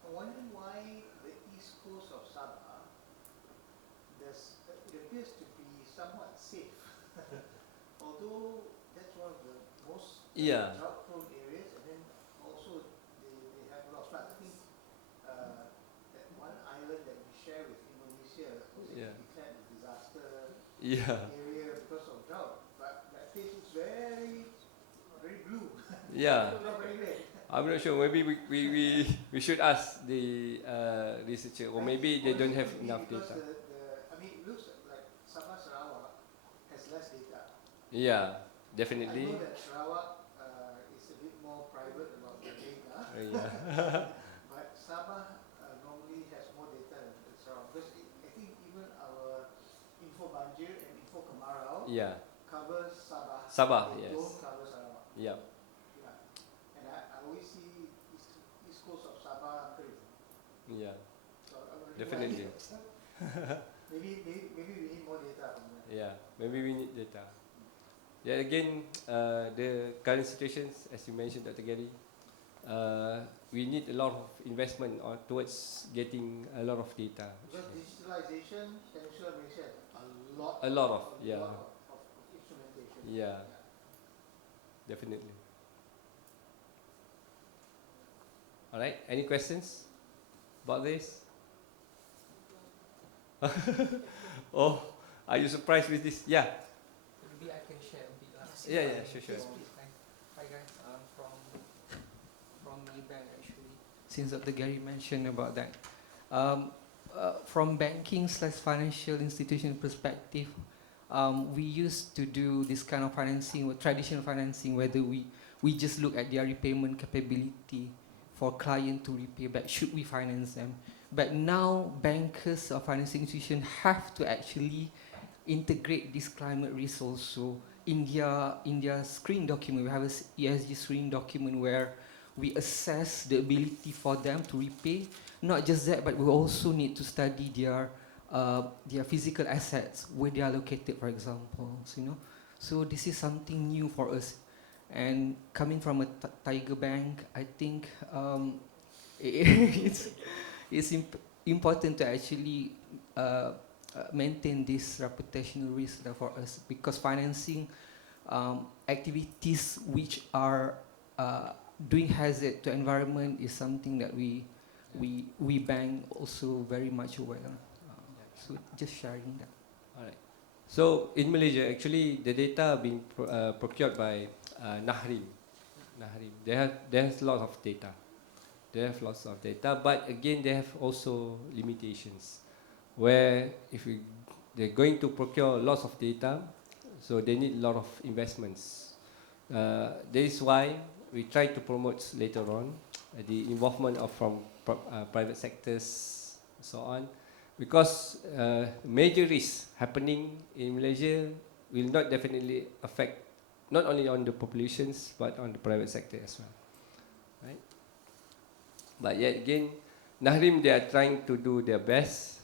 I'm wondering why the east coast of Sabah, it appears to be somewhat safe. Although that's one of the most Yeah. drought-prone areas, and then also they have a lot of floods. I think that one island that we share with Indonesia was Yeah. declared a disaster Yeah. area because of drought. But that place looks very, very blue. Yeah. Not very red. I'm not sure. Maybe we should ask the researcher, or maybe they don't have enough because data. I mean, it looks like Sabah Sarawak has less data. Yeah, I definitely. know that Sarawak is a bit more private about their data, Yeah. but Sabah normally has more data than Sarawak. Because I think even our Info Banjir and Info Kemarau Yeah. covers Sabah. Sabah, They yes. don't cover Sarawak. Yeah. Yeah. And I Yeah, So I mean, definitely. maybe we need more data from that. Yeah, maybe we need data. Yeah, again, the current situations, as you mentioned, Dr. Gary, we need a lot of investment towards getting a lot of data. Because digitalization, Peninsular Malaysia has A lot of, yeah, of instrumentation. yeah, definitely. All right, any questions about this? Oh, are you surprised with this? Yeah, Maybe I can share a bit. yeah, sure. Please. Hi guys, from Maybank actually. Since Dr. Gary mentioned about that, from banking/financial institution perspective, we used to do this kind of financing, traditional financing, whether we just look at their repayment capability for client to repay back. Should we finance them? But now bankers or financing institutions have to actually integrate this climate risk also in their screen document. We have a ESG screen document where we assess the ability for them to repay. Not just that, but we also need to study their physical assets, where they are located, for example. So this is something new for us. And coming from a tiger bank, I think it's important to actually maintain this reputational risk for us, because financing activities which are doing hazard to environment is something that we bank also very much aware. So just sharing that. All right. So in Malaysia, actually, the data being procured by Nahrim. They have lots of data. They have lots of data, but again, they have also limitations. Where if they're going to procure lots of data, so they need a lot of investments. That is why we try to promote later on the involvement of from private sectors, so on, because major risks happening in Malaysia will not definitely affect not only on the populations but on the private sector as well, right? But yet again, Nahrim, they are trying to do their best.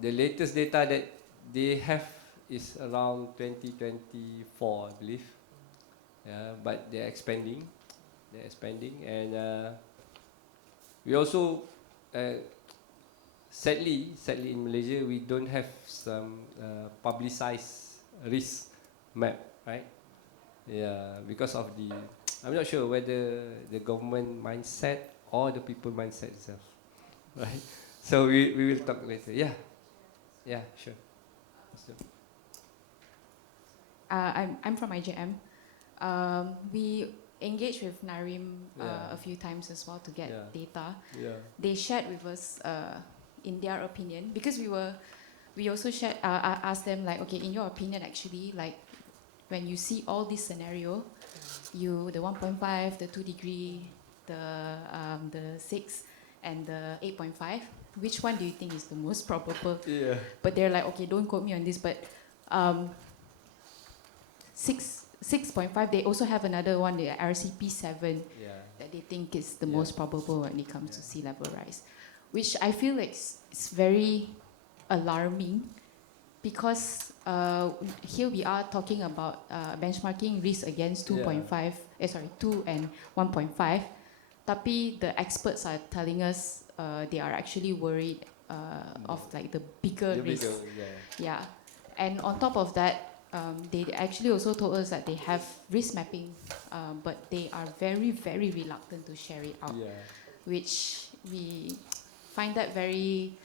The latest data that they have is around 2024, I believe. Yeah, but they're expanding. And we also, sadly in Malaysia, we don't have some publicized risk map, right? Yeah, because of I'm not sure whether the government mindset or the people mindset itself, right? So we will talk later. Yeah, sure. So. I'm from IJM. We engaged with Narim a few times as well to get data. Yeah. They shared with us in their opinion, because we also shared asked them, like, okay, in your opinion, actually, like, when you see all this scenario, the 1.5, the 2 degree, the 6, and the 8.5, which one do you think is the most probable? Yeah. But they're like, okay, don't quote me on this, but 6.5, they also have another one, the RCP 7, that they think is the most probable when it comes to sea level rise, which I feel like it's very alarming, because here we are talking about benchmarking risk against 2 and 1.5, tapi the experts are telling us they are actually worried of like the bigger risk. Yeah, and on top of that, they actually also told us that they have risk mapping, but they are very, very reluctant to share it out, which we find that very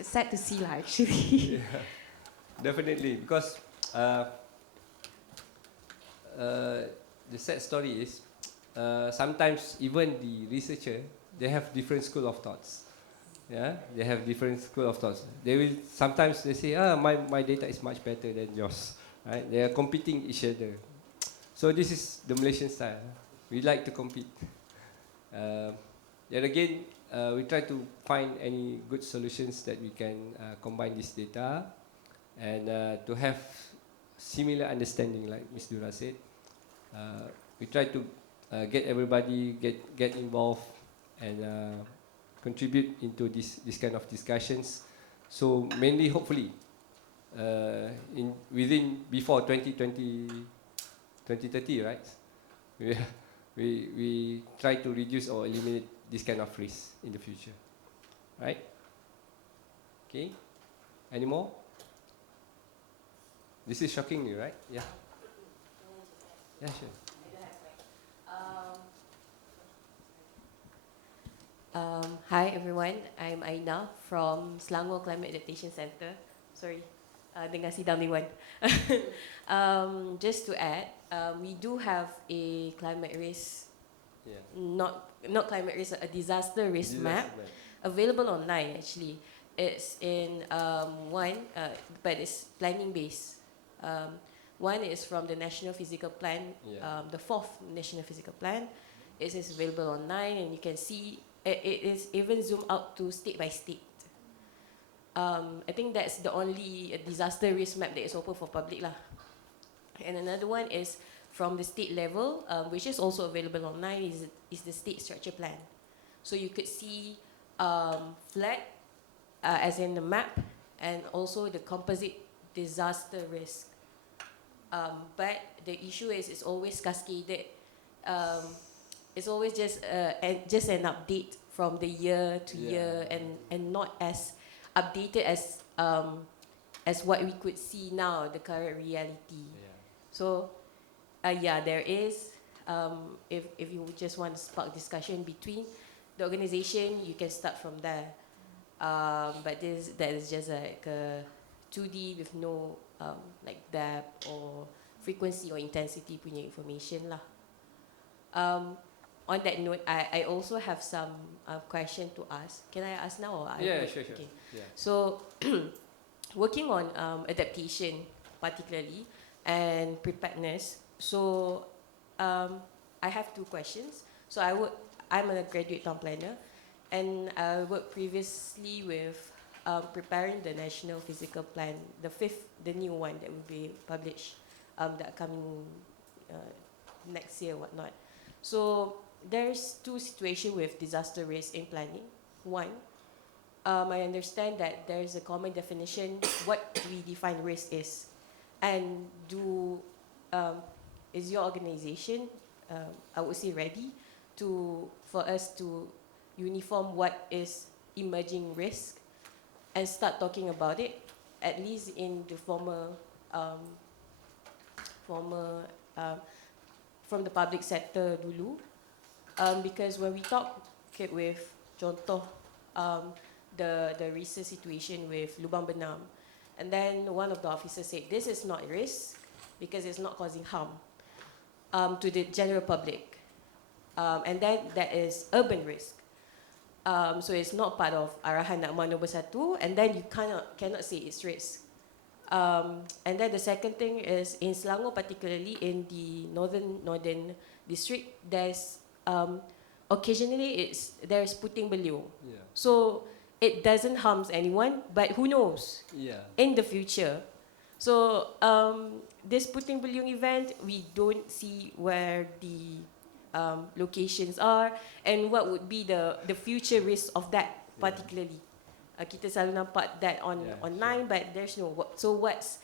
sad to see, actually. Definitely, because the sad story is sometimes even the researcher, they have different school of thoughts. Yeah, they have different school of thoughts. They will sometimes they say, my data is much better than yours, right? They are competing each other. So this is the Malaysian style. We like to compete. Yet again, we try to find any good solutions that we can combine this data and to have similar understanding, like Ms. Dura said. We try to get everybody get involved and contribute into this kind of discussions. So mainly, hopefully, before 2030, right? We try to reduce or eliminate this kind of risk in the future, right? Okay. Any more? This is shocking you, right? Yeah. Yeah, sure. Hi everyone, I'm Aina from Selangor Climate Adaptation Centre. Sorry, dengar sidang Dewan. Just to add, we do have a climate risk, not climate risk, a disaster risk map available online actually. It's in but it's planning based. One is from the National Physical Plan, the 4th National Physical Plan. It is available online and you can see it is even zoomed out to state by state. I think that's the only disaster risk map that is open for public lah. And another one is from the state level, which is also available online, is the state structure plan. So you could see flat, as in the map, and also the composite disaster risk. But the issue is it's always cascaded. It's always just an update from the year to year, and not as updated as what we could see now, the current reality. So there is, if you just want to spark discussion between the organisation, you can start from there. But that is just like a 2D with no like depth or frequency or intensity punya information lah. On that note, I also have some question to ask. Can I ask now? Or Sure. Okay. Yeah. So, working on adaptation particularly and preparedness. So, I have 2 questions. So I'm a graduate town planner, and I worked previously with preparing the National Physical Plan, the new one that will be published, that coming next year, whatnot. So there's 2 situations with disaster risk in planning. One, I understand that there is a common definition what we define risk is, and is your organisation, I would say, ready for us to uniform what is emerging risk and start talking about it, at least in the from the public sector dulu, because when we talk with contoh the recent situation with lubang benam, and then one of the officers said this is not risk because it's not causing harm to the general public, and then that is urban risk. So it's not part of arahan Nakmah nombor 1, and then you cannot say it's risk. And then the second thing is in Selangor, particularly in the northern district, there's occasionally there's puting beliung. So it doesn't harm anyone, but who knows in the future. So this puting beliung event, we don't see where the locations are and what would be the future risk of that particularly. Kita selalu nampak that online, but there's no. So what's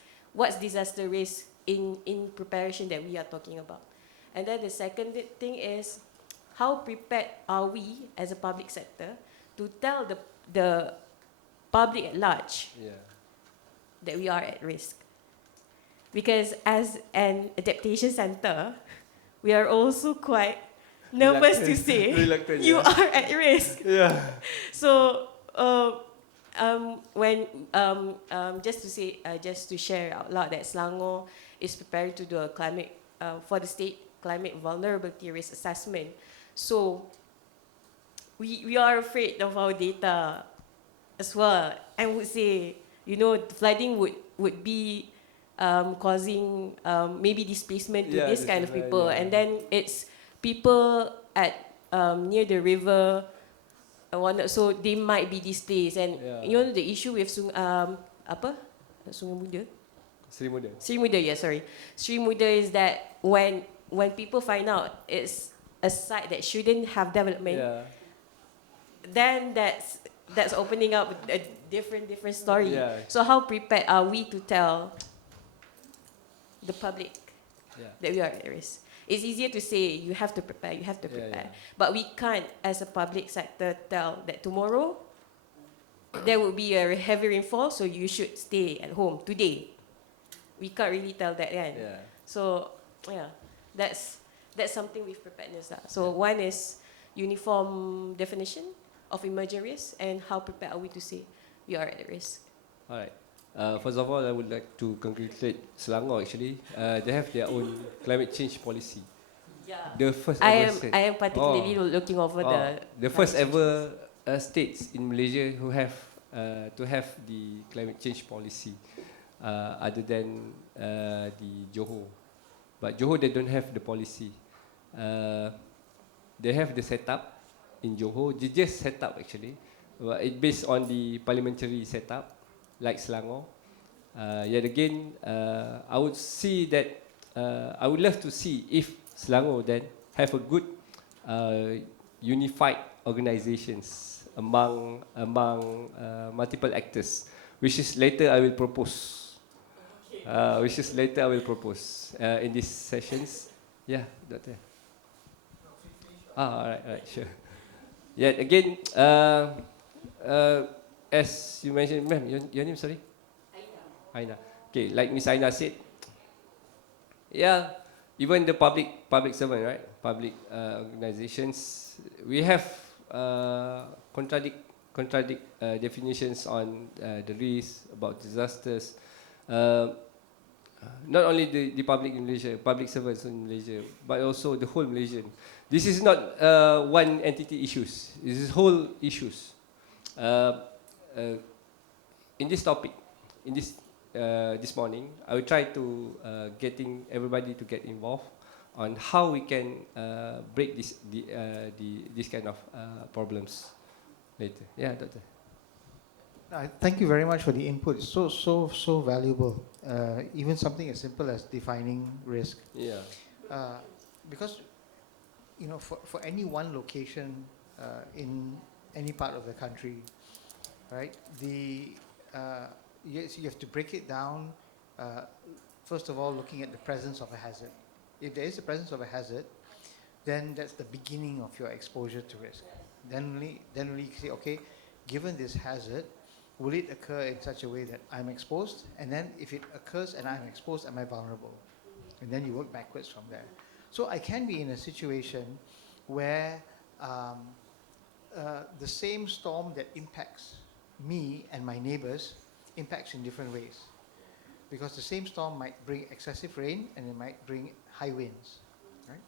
disaster risk in preparation that we are talking about? And then the second thing is, how prepared are we as a public sector to tell the public at large that we are at risk? Because as an adaptation centre, we are also quite nervous to say you are at risk. So when just to share out loud that Selangor is preparing to do a climate for the state climate vulnerability risk assessment. So we are afraid of our data as well, and would say, flooding would be causing maybe displacement to this kind of people, and then it's people at near the river, so they might be displaced, and the issue with Sri Muda is that when people find out it's a site that shouldn't have development, Yeah. then that's opening up a different story. Yeah. So how prepared are we to tell the public that we are at risk? It's easier to say you have to prepare, but we can't, as a public sector, tell that tomorrow there will be a heavy rainfall, so you should stay at home today. We can't really tell that, kan? Yeah. So yeah, that's something with preparedness. So one is uniform definition of emergent risk, and how prepared are we to say we are at risk. All right. First of all, I would like to congratulate Selangor. Actually, they have their own climate change policy. Yeah. The first I ever am state. I am particularly looking over the first ever states in Malaysia who have to have the climate change policy, other than the Johor. But Johor, they don't have the policy. They have the setup in Johor. They just set up actually. It's based on the parliamentary setup, like Selangor. Yet again, I would see that I would love to see if Selangor then have a good unified organizations among multiple actors, which is later I will propose. In these sessions. Yeah, Doctor. All right, sure. Yet again, as you mentioned, ma'am, your name, sorry? Aina. Okay, like Miss Aina said, yeah, even the public servant, right? Public organizations, we have contradict definitions on the risk about disasters. Not only the public in Malaysia, public servants in Malaysia, but also the whole Malaysian. This is not one entity issues. This is whole issues. In this topic, in this morning, I will try to getting everybody to get involved on how we can break this kind of problems later. Yeah, Doctor. Thank you very much for the input. It's so valuable. Even something as simple as defining risk. Yeah. Because, for any one location in any part of the country, right? You have to break it down. First of all, looking at the presence of a hazard. If there is a presence of a hazard, then that's the beginning of your exposure to risk. Then only you say, okay, given this hazard, will it occur in such a way that I'm exposed? And then if it occurs and I'm exposed, am I vulnerable? And then you work backwards from there. So I can be in a situation where the same storm that impacts me and my neighbors impacts in different ways. Because the same storm might bring excessive rain and it might bring high winds. Right?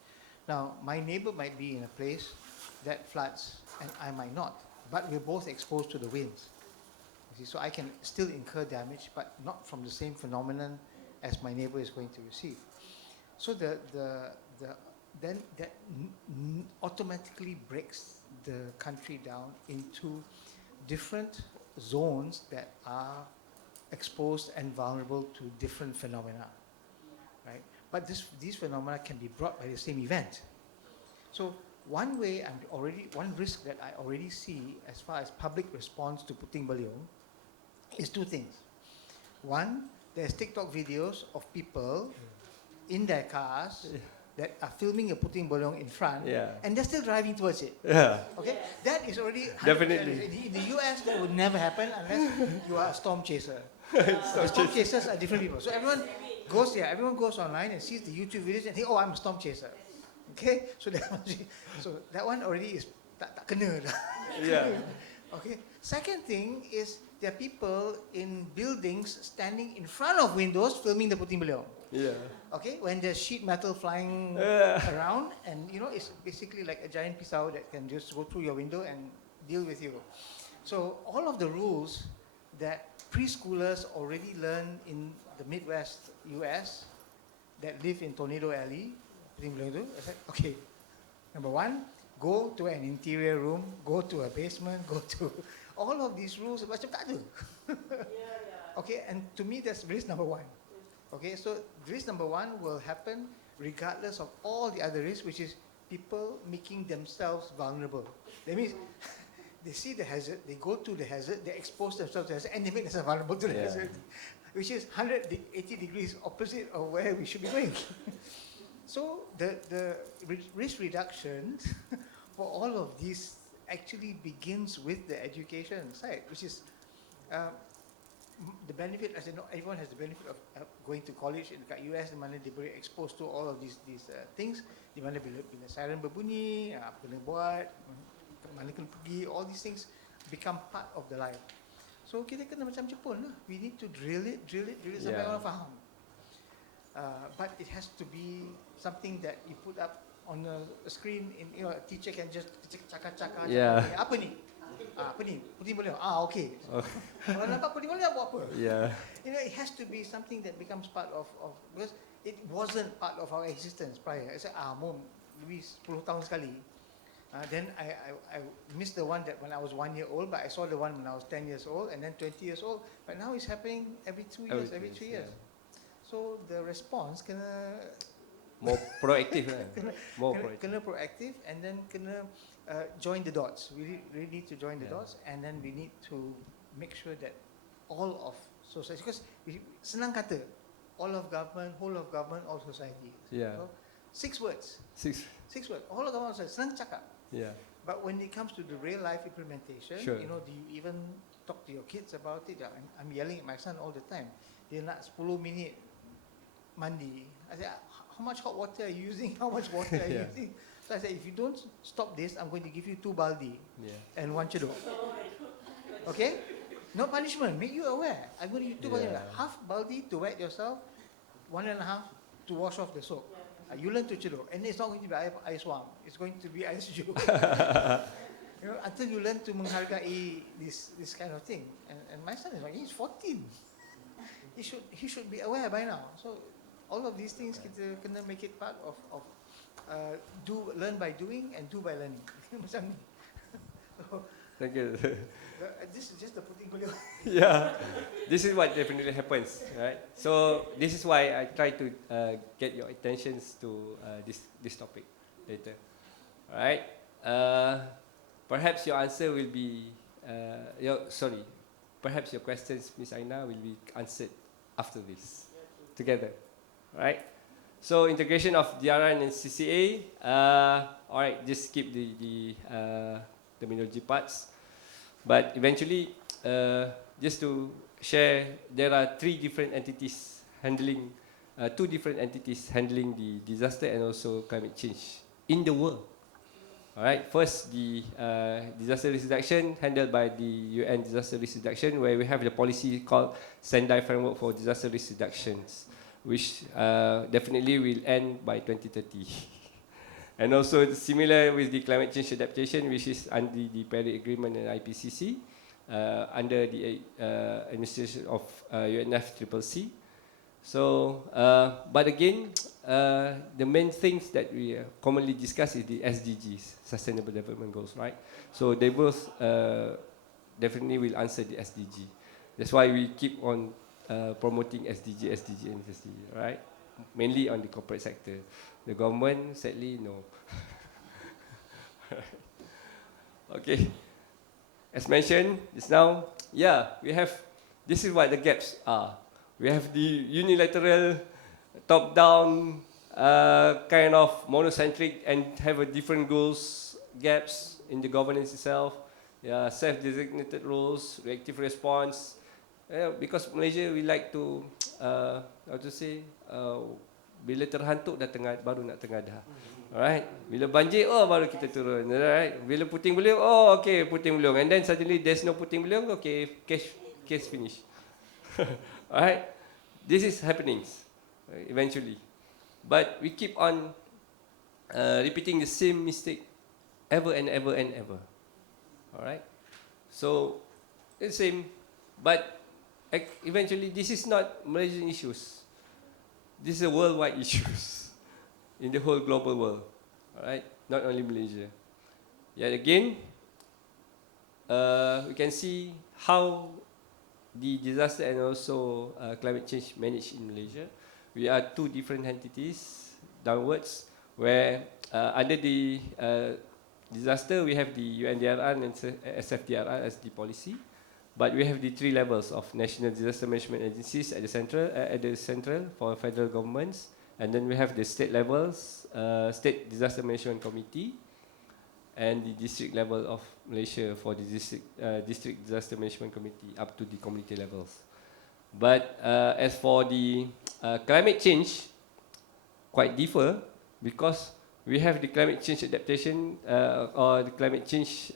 Now, my neighbor might be in a place that floods and I might not, but we're both exposed to the winds. So I can still incur damage, but not from the same phenomenon as my neighbor is going to receive. So then that automatically breaks the country down into different zones that are exposed and vulnerable to different phenomena, right? But these phenomena can be brought by the same event. So one risk that I already see as far as public response to Puting Beliung is two things. One, there's TikTok videos of people in their cars that are filming a Puting Beliung in front, and they're still driving towards it. Yeah. Okay, that is already 100%. Definitely. In the US, that would never happen unless you are a storm chaser. The storm chasers are different people. So everyone goes online and sees the YouTube videos and thinks, oh, I'm a storm chaser. Okay, so that one already is tak kena. Yeah. Okay. Second thing is there are people in buildings standing in front of windows filming the Puting Beliung. Yeah. Okay, when there's sheet metal flying around, and it's basically like a giant pisau that can just go through your window and deal with you. So all of the rules that preschoolers already learn in the Midwest US that live in Tornado Alley, I said, okay, number one, go to an interior room, go to a basement, go to all of these rules macam tak ada. Okay, and to me that's risk number one. Okay, so risk number one will happen regardless of all the other risks, which is people making themselves vulnerable. That means they see the hazard, they go to the hazard, they expose themselves to the hazard, and they make themselves vulnerable to the hazard, which is 180 degrees opposite of where we should be going. So the risk reduction for all of these actually begins with the education side, which is the benefit, as you know, everyone has the benefit of going to college in the US, di mana they were exposed to all of these things, di mana bila siren berbunyi, apa kena buat, mana kena pergi, all these things become part of the life. So kita kena macam Jepun lah, we need to drill it sampai orang faham. But it has to be something that you put up on a screen, a teacher can just cakap-cakap, apa ni? Apa ni? Puting beliau. Okay. Kalau nampak puting beliau buat apa? It has to be something that becomes part of because it wasn't part of our existence prior. I said, maybe 10 tahun sekali. Then I missed the one that when I was 1 year old, but I saw the one when I was 10 years old and then 20 years old. But now it's happening every 2 years, every 3 years. So the response kena more proactive. Kena proactive, and then kena join the dots. We really need to join the dots, and then we need to make sure that all of society, because senang kata, all of government, whole of government, all society. So, 6 words. 6 words. All of government, senang cakap. But when it comes to the real life implementation, do you even talk to your kids about it? I'm yelling at my son all the time. Dia nak 10 minit mandi. I said, how much hot water are you using? How much water are you using? So I said, if you don't stop this, I'm going to give you 2 baldi and 1 cedok. Okay? No punishment, make you aware. I'm going to give you 2 baldi. Half baldi to wet yourself, 1.5 to wash off the soap. You learn to cedok. And it's not going to be air swam. It's going to be air sejuk. Until you learn to menghargai this kind of thing. And my son is like, he's 14. He should be aware by now. So all of these things kita kena make it part of learn by doing and do by learning. Macam ni. Thank you. This is just the putting beliau. This is what definitely happens, right? So this is why I try to get your attentions to this topic later. Alright. Perhaps your answer will be perhaps your questions, Ms. Aina, will be answered after this together. Right? So integration of DRN and CCA. Alright, just skip the terminology parts. But eventually, just to share, there are 3 different entities handling, 2 different entities handling the disaster and also climate change in the world. Alright, first the disaster risk reduction handled by the UN disaster risk reduction, where we have the policy called Sendai Framework for Disaster Risk Reductions, which definitely will end by 2030. And also similar with the climate change adaptation, which is under the Paris Agreement and IPCC, under the administration of UNFCCC. So, but again, the main things that we commonly discuss is the SDGs, Sustainable Development Goals, right? So they both definitely will answer the SDG. That's why we keep on promoting SDG, and SDG, right? Mainly on the corporate sector. The government, sadly, no. Okay. As mentioned just now, we have, this is what the gaps are. We have the unilateral, top-down, kind of monocentric and have a different goals, gaps in the governance itself. Self-designated roles, reactive response. Because Malaysia, we like to, how to say, bila terhantuk dah baru nak tengadah. Alright, bila banjir, baru kita turun. Alright, bila puting beliung, okay, puting beliung. And then suddenly there's no puting beliung, okay, case finish. Alright, this is happening eventually. But we keep on repeating the same mistake ever and ever and ever. Alright, so it's the same, but eventually this is not Malaysian issues. This is a worldwide issues in the whole global world. Alright, not only Malaysia. Yet again, we can see how the disaster and also climate change managed in Malaysia. We are 2 different entities downwards, where under the disaster, we have the UNDRR and SFDRR as the policy, but we have the 3 levels of national disaster management agencies at the central for federal governments, and then we have the state levels, state disaster management committee, and the district level of Malaysia for the district disaster management committee up to the community levels. But as for the climate change, quite differ because we have the climate change adaptation or the climate change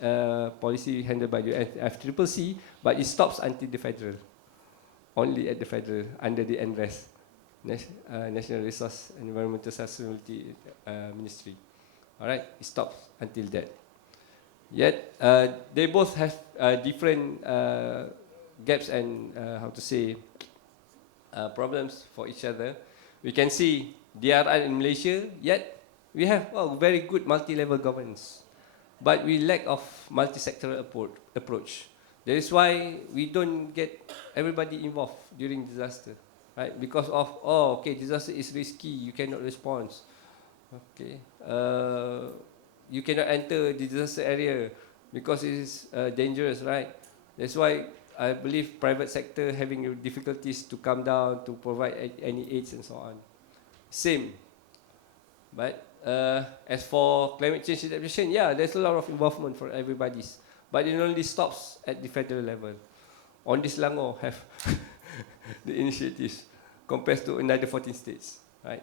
policy handled by the FCCC, but it stops until the federal, only at the federal under the NRES, National Resource and Environmental Sustainability Ministry. All right, it stops until that. Yet they both have different gaps and how to say problems for each other. We can see DRI in Malaysia, yet we have very good multi-level governance, but we lack of multi-sectoral approach. That is why we don't get everybody involved during disaster, right? Because of disaster is risky, you cannot respond. Okay, you cannot enter the disaster area because it is dangerous, right? That's why I believe private sector having difficulties to come down to provide any aids and so on. Same, but as for climate change adaptation, there's a lot of involvement for everybody's, but it only stops at the federal level. Only Selangor have the initiatives compared to another 14 states, right?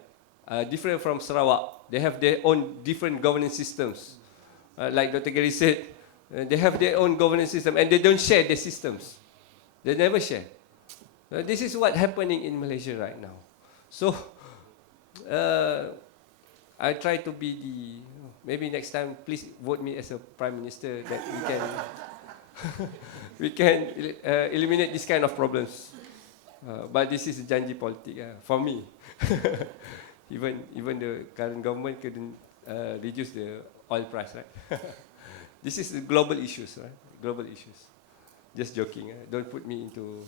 Different from Sarawak, they have their own different governance systems. Like Dr. Gary said, they have their own governance system and they don't share their systems. They never share. This is what's happening in Malaysia right now. So, I try to be the, maybe next time, please vote me as a Prime Minister that we can eliminate this kind of problems. But this is janji politik for me. Even the current government couldn't reduce the oil price, right? This is the global issues, right? Global issues. Just joking. Don't put me into.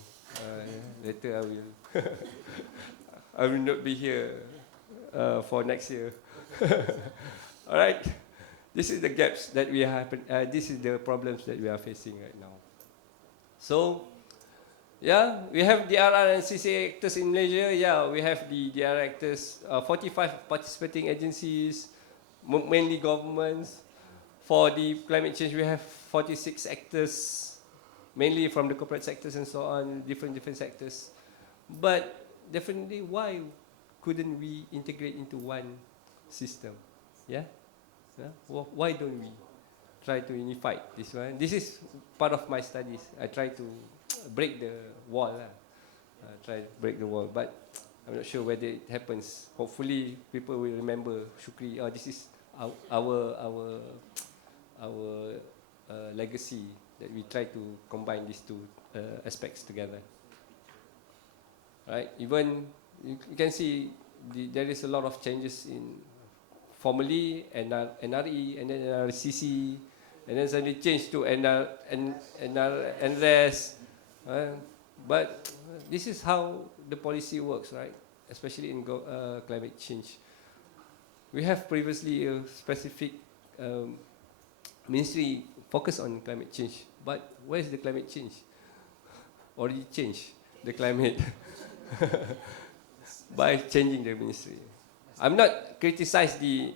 Later I will not be here for next year. All right. This is the gaps that we have. This is the problems that we are facing right now. So, we have DRR and CCA actors in Malaysia. We have the DRR actors, 45 participating agencies, mainly governments. For the climate change, we have 46 actors, mainly from the corporate sectors and so on, different sectors. But definitely, why couldn't we integrate into one system? Why don't we try to unify this one? This is part of my studies. I try to break the wall. But I'm not sure whether it happens. Hopefully, people will remember Syukri. This is our legacy, that we try to combine these two aspects together. Right? Even you can see there is a lot of changes in formally NRE and then NRCC, and then suddenly change to NRS. But this is how the policy works, right? Especially in climate change. We have previously a specific ministry focused on climate change, but where is the climate change? Already changed the climate by changing the ministry. I'm not criticize the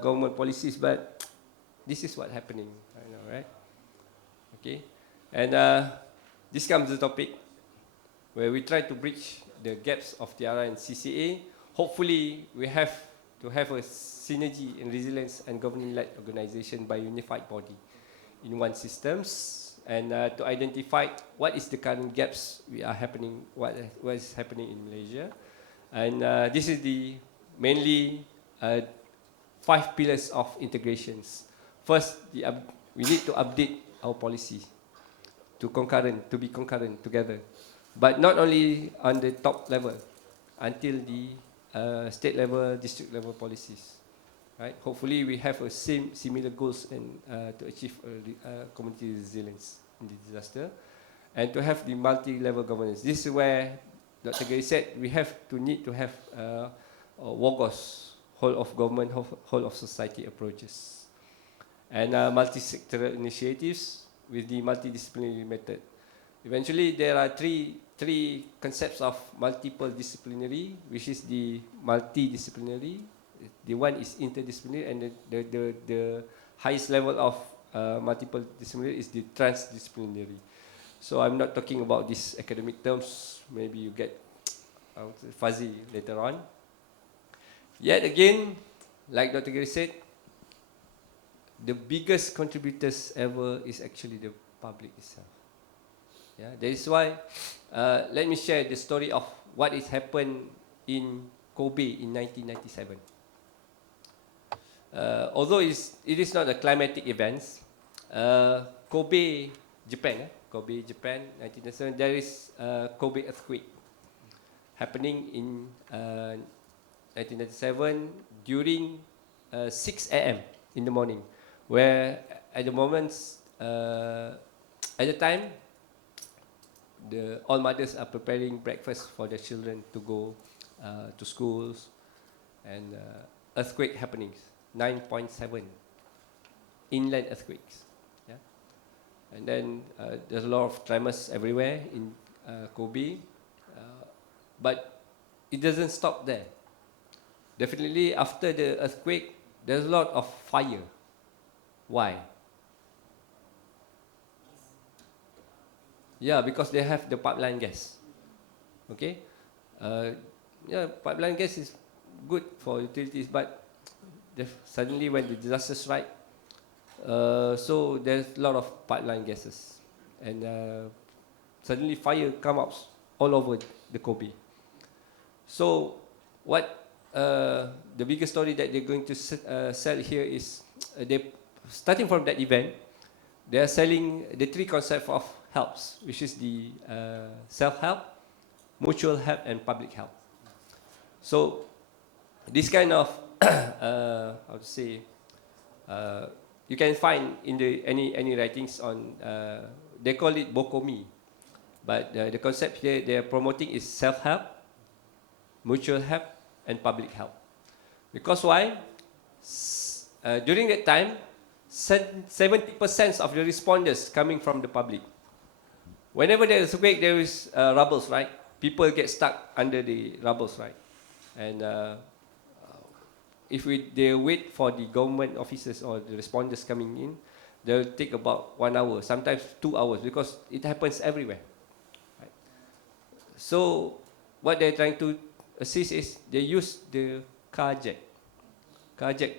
government policies, but this is what's happening right now, right? Okay, and this comes to the topic where we try to bridge the gaps of TRI and CCA. Hopefully, we have to have a synergy in resilience and governing-led organization by unified body in one systems, and to identify what is the current gaps what is happening in Malaysia. And this is the mainly 5 pillars of integrations. First, we need to update our policy to be concurrent together, but not only on the top level, until the state level, district level policies. Right? Hopefully, we have a similar goals and to achieve community resilience in the disaster, and to have the multi-level governance. This is where Dr. Gary said we need to have WOGOS, whole of government, whole of society approaches. And multi-sectoral initiatives with the multidisciplinary method. Eventually, there are three concepts of multiple disciplinary, which is the multidisciplinary. The one is interdisciplinary, and the highest level of multiple disciplinary is the transdisciplinary. So I'm not talking about these academic terms. Maybe you get fuzzy later on. Yet again, like Dr. Gary said, the biggest contributors ever is actually the public itself. Yeah, that is why, let me share the story of what has happened in Kobe in 1997. Although it is not a climatic event, Kobe, Japan, 1997, there is a Kobe earthquake happening in 1997 during 6 a.m. in the morning, where at the time, all mothers are preparing breakfast for their children to go to schools, and earthquake happenings, 9.7 inland earthquakes. Yeah? And then there's a lot of tremors everywhere in Kobe, but it doesn't stop there. Definitely after the earthquake, there's a lot of fire. Why? Yeah, because they have the pipeline gas. Okay? Yeah, pipeline gas is good for utilities, but suddenly when the disaster strike, so there's a lot of pipeline gases, and suddenly fire come up all over the Kobe. So what the biggest story that they're going to sell here is, starting from that event, they are selling the three concepts of helps, which is the self-help, mutual help, and public help. So this kind of, how to say, you can find in any writings on, they call it Bokomi, but the concept here they are promoting is self-help, mutual help, and public help. Because why? During that time, 70% of the responders coming from the public. Whenever there is a quake, there is rubbles, right? People get stuck under the rubbles, right? And if they wait for the government officers or the responders coming in, they'll take about 1 hour, sometimes 2 hours, because it happens everywhere. Right? So what they're trying to assist is they use the car jack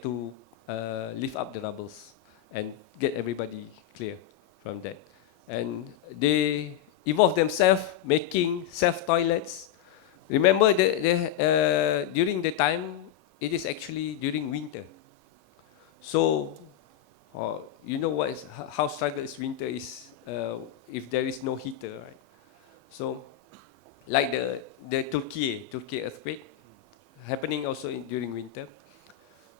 to lift up the rubbles and get everybody clear from that. And they evolve themselves making self-toilets. Remember, during the time, it is actually during winter. So, you know how struggle is winter is if there is no heater, right? So, like the Turkey earthquake happening also during winter.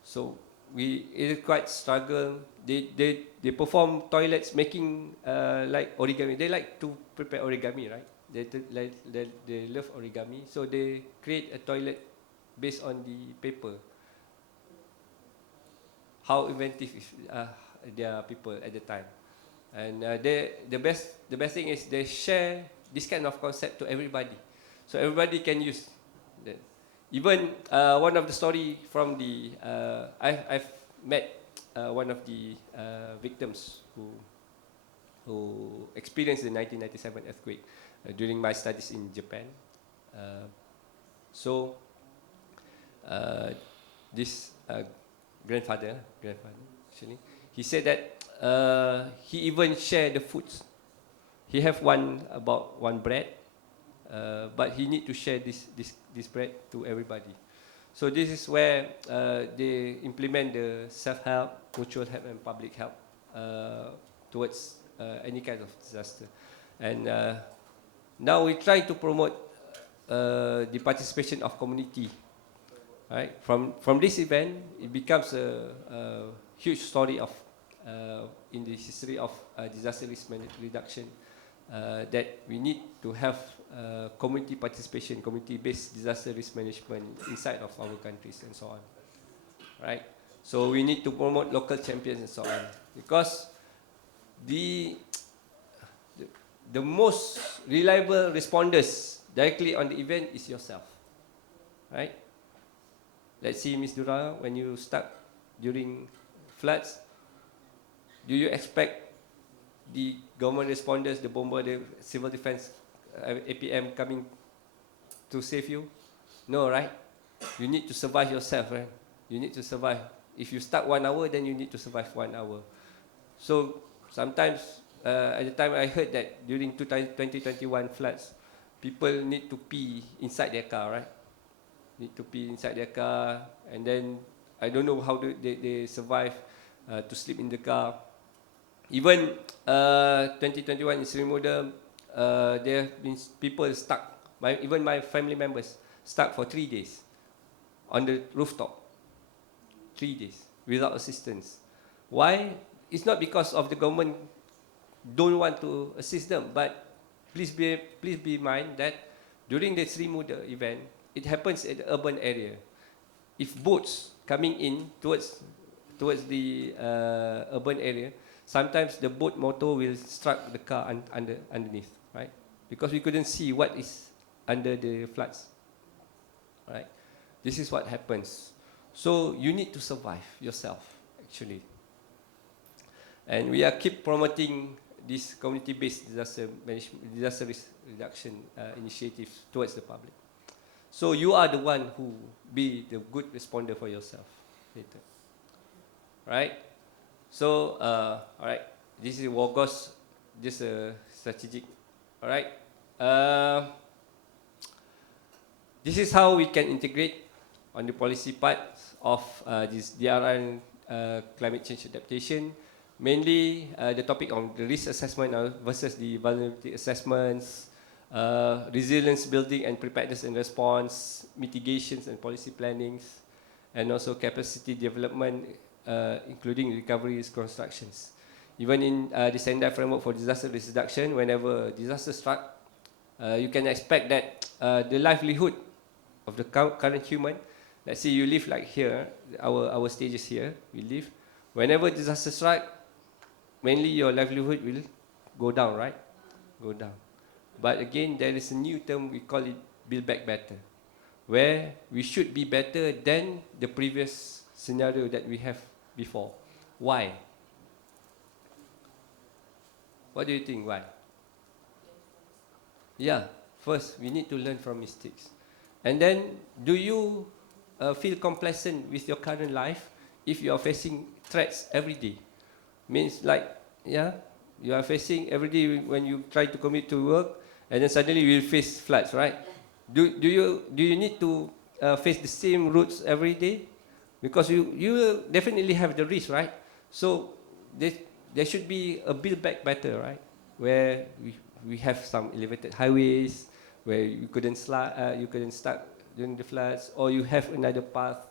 So it is quite struggle. They perform toilets making like origami. They like to prepare origami, right? They love origami, so they create a toilet based on the paper. How inventive is their people at the time, and the best thing is they share this kind of concept to everybody, so everybody can use that. Even one of the story from the I've met one of the victims who experienced the 1997 earthquake during my studies in Japan. So this grandfather actually, he said that he even shared the foods. He have about one bread, but he need to share this bread to everybody. So this is where they implement the self-help, mutual help, and public help towards any kind of disaster. And now we try to promote the participation of community. Right? From this event, it becomes a huge story of in the history of disaster risk reduction, that we need to have community participation, community-based disaster risk management inside of our countries and so on. right? So we need to promote local champions and so on, because the the most reliable responders directly on the event is yourself, right? Let's see, Ms. Dura, when you stuck during floods, do you expect the government responders, the bomber, the civil defense, APM coming to save you? No, right? You need to survive yourself, right? You need to survive. If you stuck 1 hour, then you need to survive 1 hour. So sometimes, at the time I heard that during 2021 floods, people need to pee inside their car, right? Need to pee inside their car, and then I don't know how they survive to sleep in the car. Even 2021 in Sri Muda, there have been people stuck, even my family members, stuck for 3 days on the rooftop. 3 days without assistance. Why? It's not because of the government don't want to assist them, but please be in mind that during the Sri Muda event, it happens at the urban area. If boats coming in towards the urban area, sometimes the boat motor will struck the car underneath, right? Because we couldn't see what is under the floods, right? This is what happens. So you need to survive yourself, actually. And we are keep promoting this community-based disaster risk reduction initiatives towards the public. So you are the one who be the good responder for yourself later, right? So, all right, this is WOGOS, just a strategic, all right? This is how we can integrate on the policy part of this DRN climate change adaptation. Mainly the topic on the risk assessment versus the vulnerability assessments, resilience building and preparedness and response, mitigations and policy plannings, and also capacity development, including recovery risk constructions. Even in the Sendai framework for disaster risk reduction, whenever disaster struck, you can expect that the livelihood of the current human, let's say you live like here, our stages here, we live. Whenever disaster strike, mainly your livelihood will go down, right? Go down. But again, there is a new term, we call it build back better, where we should be better than the previous scenario that we have before. Why? What do you think, why? Yeah, first, we need to learn from mistakes. And then, do you feel complacent with your current life if you are facing threats every day? Means like, yeah, you are facing every day when you try to commute to work, and then suddenly you will face floods, right? Do you need to face the same routes every day? Because you will definitely have the risk, right? So there should be a build back better, right? Where we have some elevated highways where you couldn't start during the floods, or you have another path,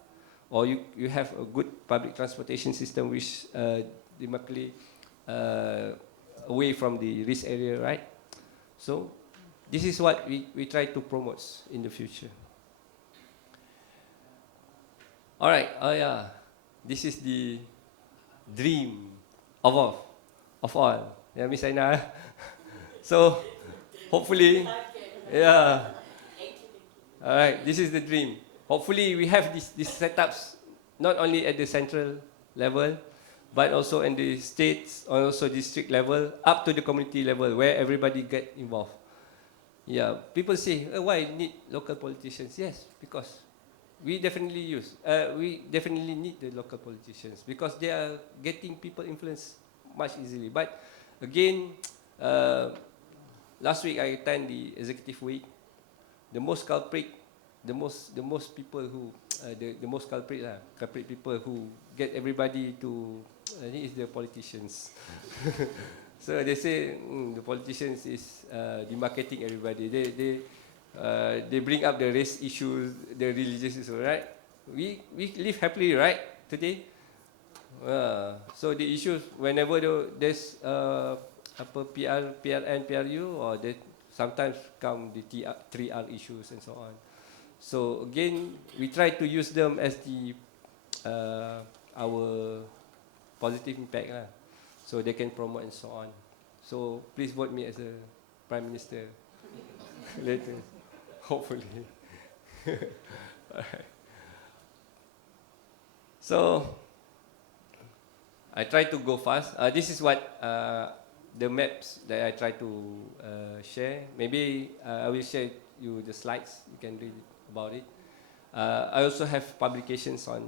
or you have a good public transportation system which demarcately away from the risk area, right? So this is what we try to promote in the future. All right, oh yeah, this is the dream of all. Yeah, Miss Aina. So hopefully, yeah. All right, this is the dream. Hopefully we have these setups not only at the central level, but also in the states, or also district level, up to the community level, where everybody get involved. Yeah, people say, why need local politicians? Yes, because we definitely need the local politicians, because they are getting people influence much easily. But again, last week I attended the executive week. The most culprit people who get everybody to is the politicians. So they say the politicians is demarcating everybody. They bring up the race issues, the religious issues, right? We live happily, right? Today. So the issues whenever there's PRN, PRU, or they sometimes come the 3R issues and so on. So again, we try to use them as the our positive impact lah. So they can promote and so on. So please vote me as a Prime Minister later, hopefully. So I try to go fast. This is what the maps that I try to share. Maybe I will share you the slides. You can read about it. I also have publications on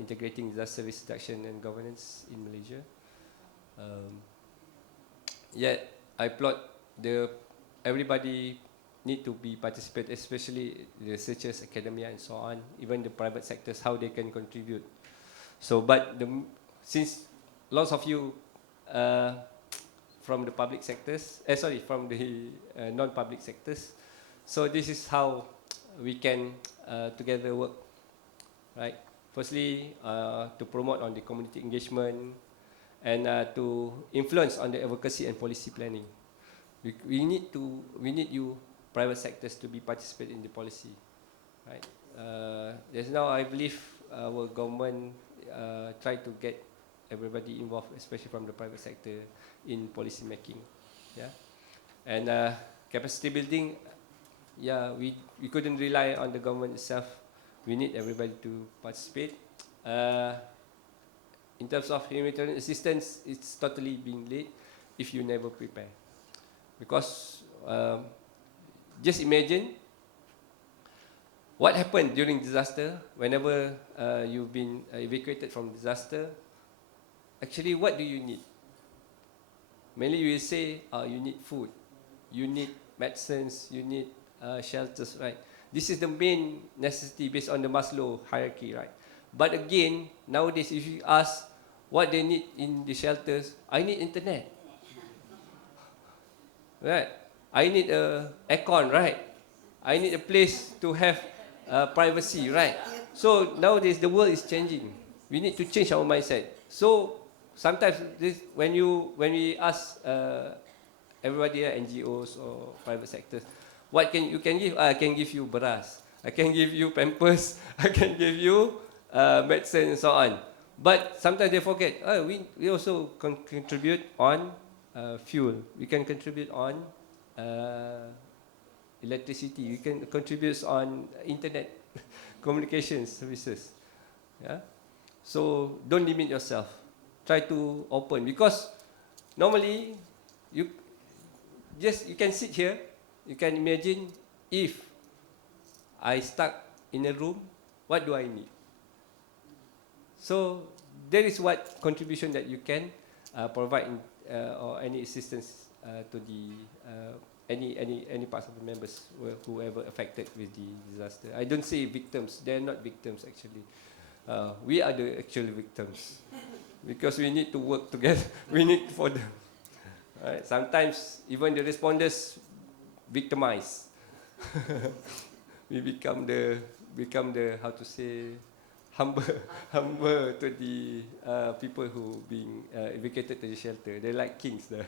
integrating disaster risk reduction and governance in Malaysia. Yet I plot everybody need to be participate, especially the researchers, academia, and so on. Even the private sectors, how they can contribute. So, but since lots of you from the public sectors, from the non-public sectors, so this is how we can together work, right? Firstly, to promote on the community engagement and to influence on the advocacy and policy planning. We need you private sectors to be participate in the policy, right? There's now, I believe, our government try to get everybody involved, especially from the private sector, in policy making, yeah. And capacity building, yeah, we couldn't rely on the government itself. We need everybody to participate. In terms of humanitarian assistance, it's totally being late if you never prepare. Because just imagine what happened during disaster. Whenever you've been evacuated from disaster, actually what do you need? Mainly you will say you need food, you need medicines, you need shelters, right? This is the main necessity based on the Maslow hierarchy, right? But again, nowadays if you ask what they need in the shelters, I need internet, right? I need a aircon, right? I need a place to have privacy, right? So nowadays the world is changing. We need to change our mindset. So sometimes when we ask everybody, NGOs or private sectors, what you can give? I can give you beras, I can give you pampers, I can give you medicine and so on. But sometimes they forget, we also contribute on fuel. We can contribute on electricity. We can contribute on internet communication services. Yeah. So don't limit yourself. Try to open, because normally you can sit here. You can imagine if I stuck in a room, what do I need? So there is what contribution that you can provide or any assistance to the any parts of the members whoever affected with the disaster. I don't say victims; they are not victims actually. We are the actual victims because we need to work together. We need for them. Right? Sometimes even the responders victimize. We become the how to say humble to the people who being evacuated to the shelter. They're like kings there,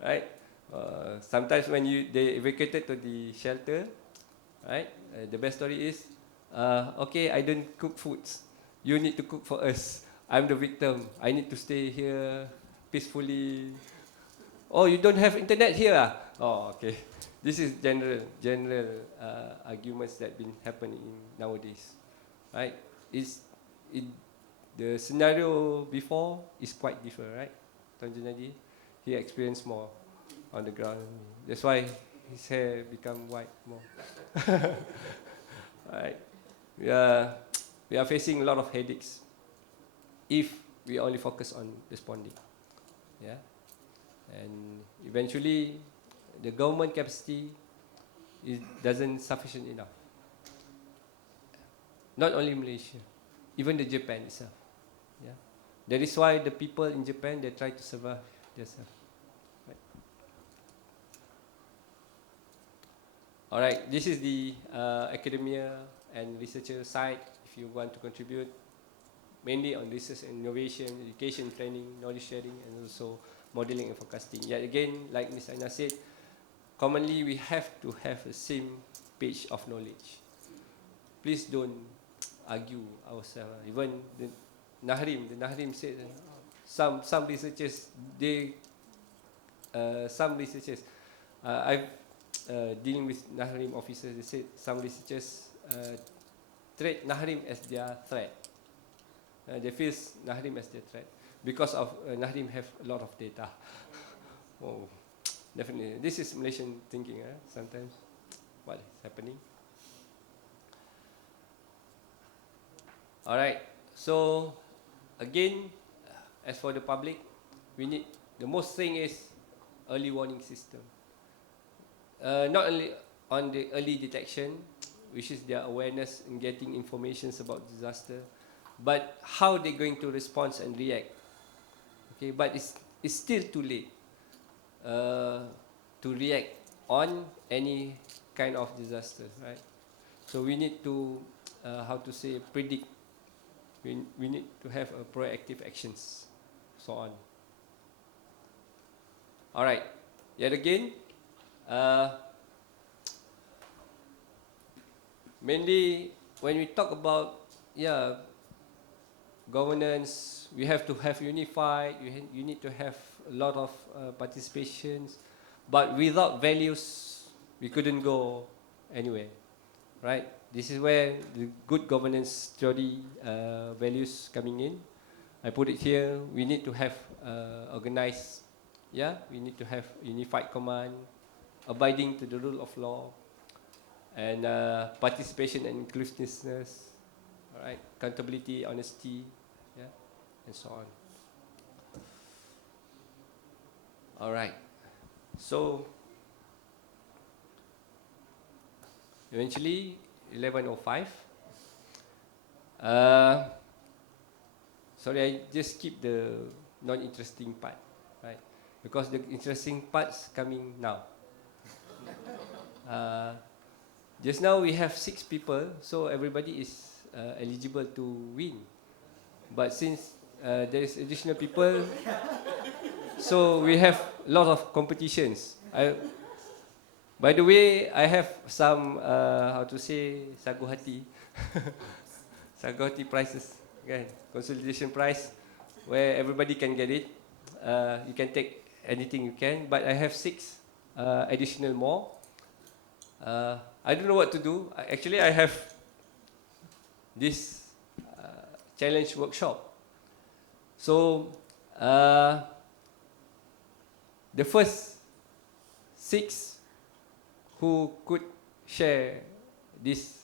right? Sometimes when they evacuated to the shelter, right? The best story is, okay, I don't cook foods. You need to cook for us. I'm the victim. I need to stay here peacefully. Oh, you don't have internet here? Oh, okay. This is general arguments that been happening nowadays, right? The scenario before is quite different, right? Tuan Junadi, he experienced more on the ground. That's why his hair become white more. Right? We are facing a lot of headaches if we only focus on responding. Yeah, and eventually the government capacity doesn't sufficient enough. Not only Malaysia, even the Japan itself. Yeah, that is why the people in Japan, they try to survive themselves. Right. All right, this is the academia and researcher side. If you want to contribute, mainly on research and innovation, education, training, knowledge sharing, and also modeling and forecasting. Yet again, like Ms. Aina said, commonly we have to have the same page of knowledge. Please don't argue ourselves. Even the Nahrim said some researchers I've dealing with Nahrim officers. They said some researchers treat Nahrim as their threat. They feel Nahrim as their threat because of Nahrim have a lot of data. Oh, definitely. This is Malaysian thinking. Sometimes, what is happening? All right. So, again, as for the public, we need the most thing is early warning system. Not only on the early detection, which is their awareness in getting information about disaster, but how they're going to respond and react. Okay, but it's still too late to react on any kind of disaster, right? So we need to, predict. We need to have proactive actions, so on. All right, yet again, mainly when we talk about governance, we have to have unified. You need to have a lot of participations, but without values, we couldn't go anywhere, right? This is where the good governance theory values coming in. I put it here. We need to have organized. We need to have unified command, abiding to the rule of law, and participation and inclusiveness. All right, accountability, honesty, and so on. All right, so eventually 11:05. Sorry, I just skip the non-interesting part, right? Because the interesting part's coming now. Just now we have 6 people, so everybody is eligible to win. But since there is additional people, so we have a lot of competitions. By the way, I have some sagu hati, sagu hati prizes, okay? Consolidation prize, where everybody can get it. You can take anything you can, but I have 6 additional more. I don't know what to do. Actually, I have this challenge workshop. So the first 6 who could share this,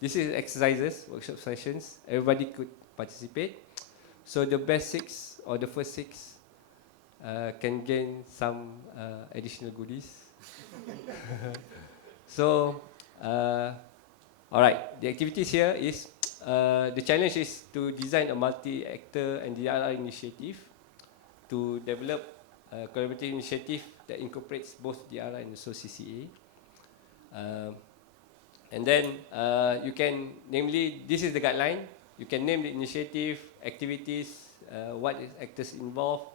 this is exercises, workshop sessions. Everybody could participate. So the best 6 or the first 6 can gain some additional goodies. So, all right. The activities here is the challenge is to design a multi-actor and DRR initiative to develop a collaborative initiative that incorporates both DRR and also CCA. And then you can, namely, this is the guideline. You can name the initiative, activities, what is actors involved,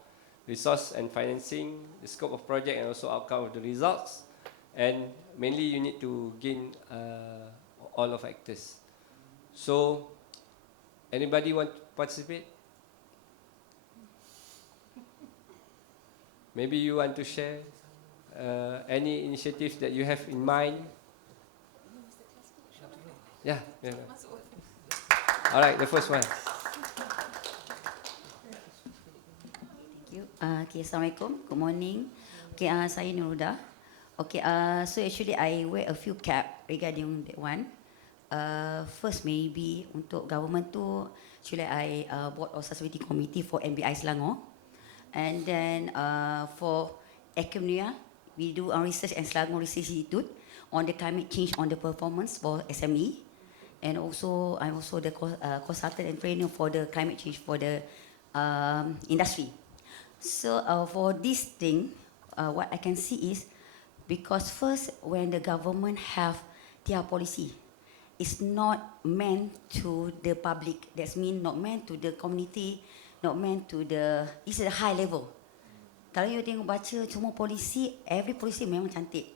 resource and financing, the scope of project, and also outcome of the results. And mainly, you need to gain all of actors. So, anybody want to participate? Maybe you want to share any initiatives that you have in mind. Yeah. All right, the first one. Thank you. Okay, Assalamualaikum. Good morning. Okay, saya Nuruda. Okay, so actually I wear a few cap regarding that one. First, maybe untuk government tu, actually I board of sustainability committee for MBI Selangor, and then for academia, we do our research and Selangor Research Institute on the climate change on the performance for SME, and also I'm also the consultant and trainer for the climate change for the industry. So for this thing, what I can see is, because first, when the government have their policy, it's not meant to the public. That means not meant to the community, not meant to the. It's a high level. Kalau you tengok baca semua polisi, every policy memang cantik,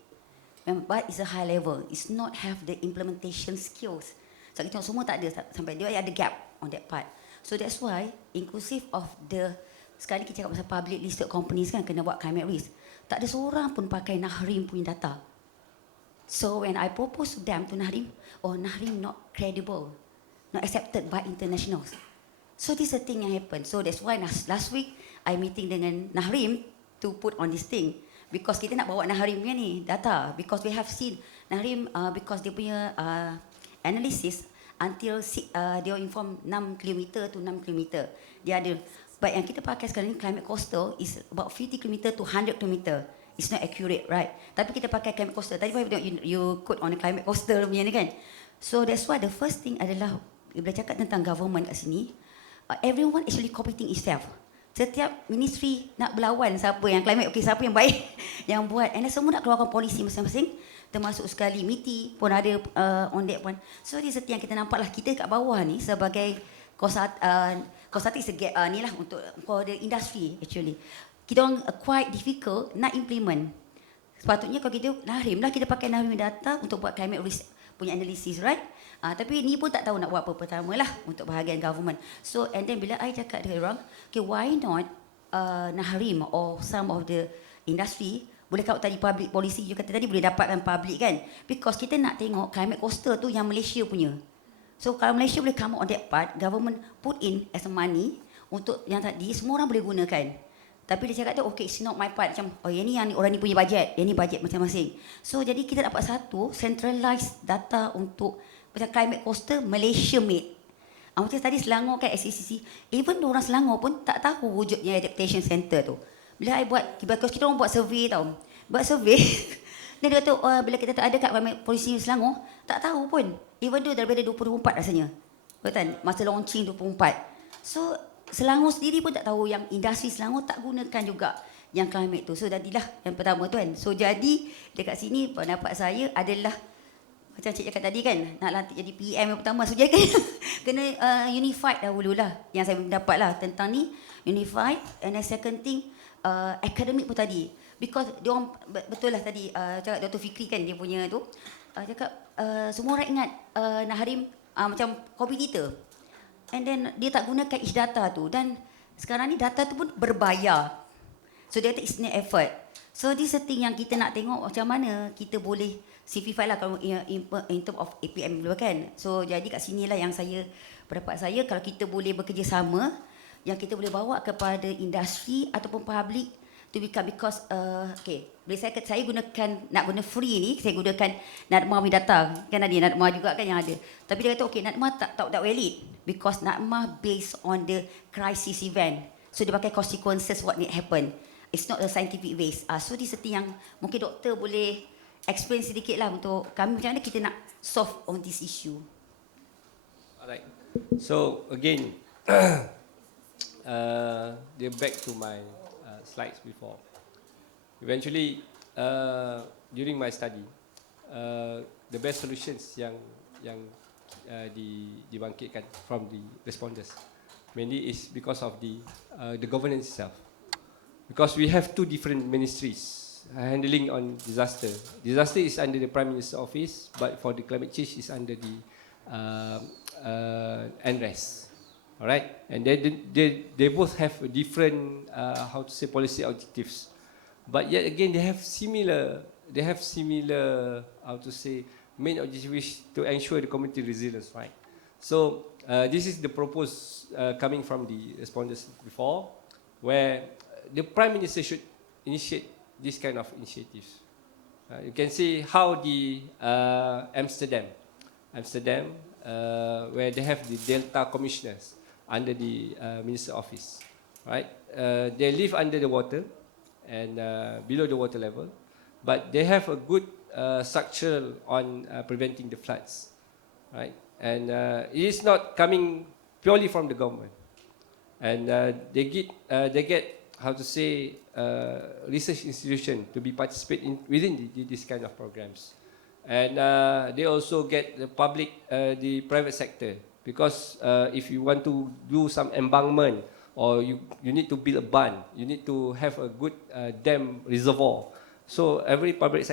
but it's a high level. It's not have the implementation skills So kita tengok semua tak ada sampai dia ada gap on that part. So that's why inclusive of the sekali kita cakap pasal public listed companies kan kena buat climate risk. Tak ada seorang pun pakai Nahrim punya data. So when I propose to them to Nahrim, oh Nahrim not credible, not accepted by internationals. So this is the thing yang happen. So that's why last week I meeting dengan Nahrim to put on this thing. Because kita nak bawa Nahrim punya ni data. Because we have seen Nahrim because dia punya analysis until dia inform 6 km to 6 km. Dia ada. But yang kita pakai sekarang ni climate coastal is about 50 km to 100 km. It's not accurate, right? Tapi kita pakai climate coastal. Tadi you quote on the climate coastal punya ni kan. So that's why the first thing adalah bila cakap tentang government kat sini, everyone actually competing itself. Setiap ministry nak berlawan siapa yang climate, okay, siapa yang baik yang buat. And semua nak keluarkan polisi masing-masing. Termasuk sekali MITI pun ada on that one. So this is yang kita nampak lah kita kat bawah ni sebagai consulting ni lah untuk for the industry actually. Kita orang quite difficult nak implement. Sepatutnya kalau kita Nahrim lah, kita pakai Nahrim data untuk buat climate risk punya analysis, right? Tapi ni pun tak tahu nak buat apa pertama lah untuk bahagian government. So and then bila I cakap dengan orang, okay, why not Nahrim or some of the industry boleh kau tadi public policy you kata tadi boleh dapatkan public kan? Because kita nak tengok climate coastal tu yang Malaysia punya. So kalau Malaysia boleh come on that part, government put in as a money untuk yang tadi semua orang boleh gunakan. Tapi dia cakap tu, okay, it's not my part. Macam, oh yang ni orang ni punya bajet, yang ni bajet masing-masing. So jadi kita dapat satu centralized data untuk macam climate coastal Malaysia made. Macam tadi Selangor kan SCCC, even orang Selangor pun tak tahu wujudnya adaptation center tu. Bila I buat, because kita orang buat survey tau. Buat survey, dan dia kata, bila kita tak ada kat polisi Selangor, tak tahu pun. Even tu daripada 2024 rasanya. Betul? Masa launching 24. So, Selangor sendiri pun tak tahu yang industri Selangor tak gunakan juga yang climate tu. So, jadilah yang pertama tu kan. So, jadi dekat sini pendapat saya adalah macam cik cakap tadi kan, nak lantik jadi PM yang pertama. So, jadi kena unified dahululah. Yang saya mendapat lah tentang ni, unified. And then second thing, academic pun tadi. Because dia orang betul lah tadi cakap Dr. Fikri kan dia punya tu cakap semua orang ingat Nahrim macam kompetitor. And then dia tak gunakan each data tu. Dan sekarang ni data tu pun berbayar. So dia kata it's an effort. So this is the thing yang kita nak tengok macam mana kita boleh simplify lah kalau in term of APM dulu kan. So jadi kat sini lah yang saya, pendapat saya kalau kita boleh bekerjasama, yang kita boleh bawa kepada industri ataupun public to become, because okay, bila saya gunakan nak guna free ni, saya gunakan NADMA punya data kan, ada NADMA juga kan yang ada. Tapi dia kata okay, NADMA tak valid because NADMA based on the crisis event. So dia pakai consequences what need happen. It's not a scientific base. So this is the thing yang mungkin doktor boleh explain sedikit lah untuk kami macam mana kita nak solve on this issue. Alright. So again, back to my slides before. Eventually, during my study, the best solutions yang dibangkitkan from the responders mainly is because of the governance itself. Because we have two different ministries handling on disaster. Disaster is under the Prime Minister's office, but for the climate change is under the NRES. Alright, and they both have a different policy objectives, but yet again they have similar main objectives to ensure the community resilience, right? So this is the proposed coming from the respondents before, where the Prime Minister should initiate this kind of initiatives. You can see how the Amsterdam, where they have the Delta Commissioners under the Minister Office, right? They live under the water and below the water level, but they have a good structure on preventing the floods, right? And it is not coming purely from the government, and they get research institution to be participate in within this kind of programs, and they also get the private sector. Because if you want to do some embankment or you need to build a bund, you need to have a good dam reservoir. So every private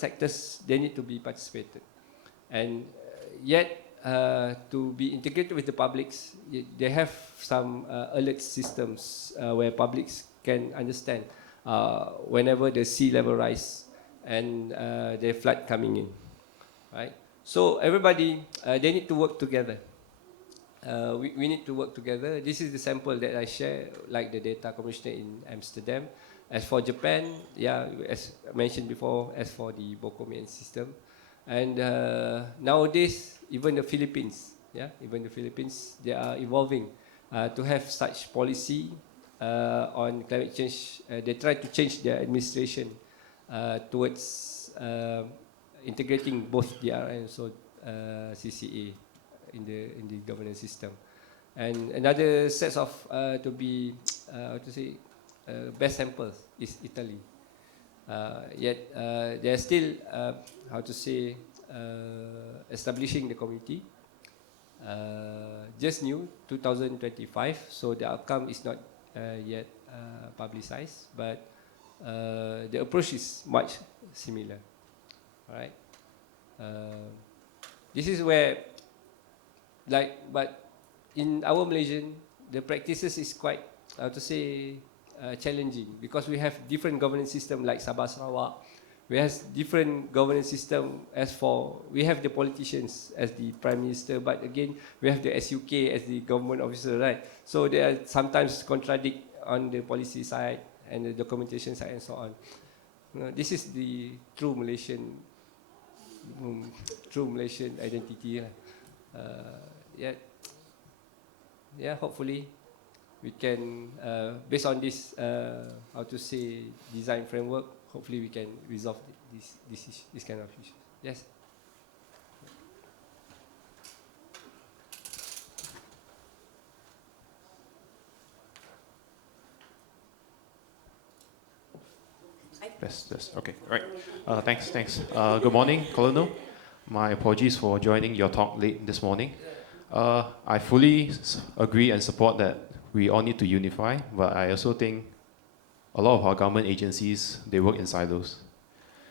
sectors, they need to be participated. And yet to be integrated with the publics, they have some alert systems where publics can understand whenever the sea level rise and the flood coming in, right? So everybody, they need to work together. We need to work together. This is the sample that I share, like the data commissioner in Amsterdam. As for Japan, yeah, as mentioned before, as for the Bokomian system. And nowadays, even the Philippines, they are evolving to have such policy on climate change. They try to change their administration towards integrating both DR and also CCA in the governance system. And another set of best samples is Italy. Yet they are still establishing the committee. Just new 2025, so the outcome is not yet publicized, but the approach is much similar. All right. This is where, but in our Malaysian, the practices is quite challenging, because we have different governance system like Sabah Sarawak. We have different governance system we have the politicians as the prime minister, but again we have the SUK as the government officer, right? So they are sometimes contradict on the policy side and the documentation side and so on. This is the true Malaysian identity. Hopefully we can, based on this, design framework, hopefully we can resolve this kind of issues. Yes. Yes. Okay. Right. Thanks. Good morning, Colonel. My apologies for joining your talk late this morning. I fully agree and support that we all need to unify, but I also think a lot of our government agencies, they work in silos.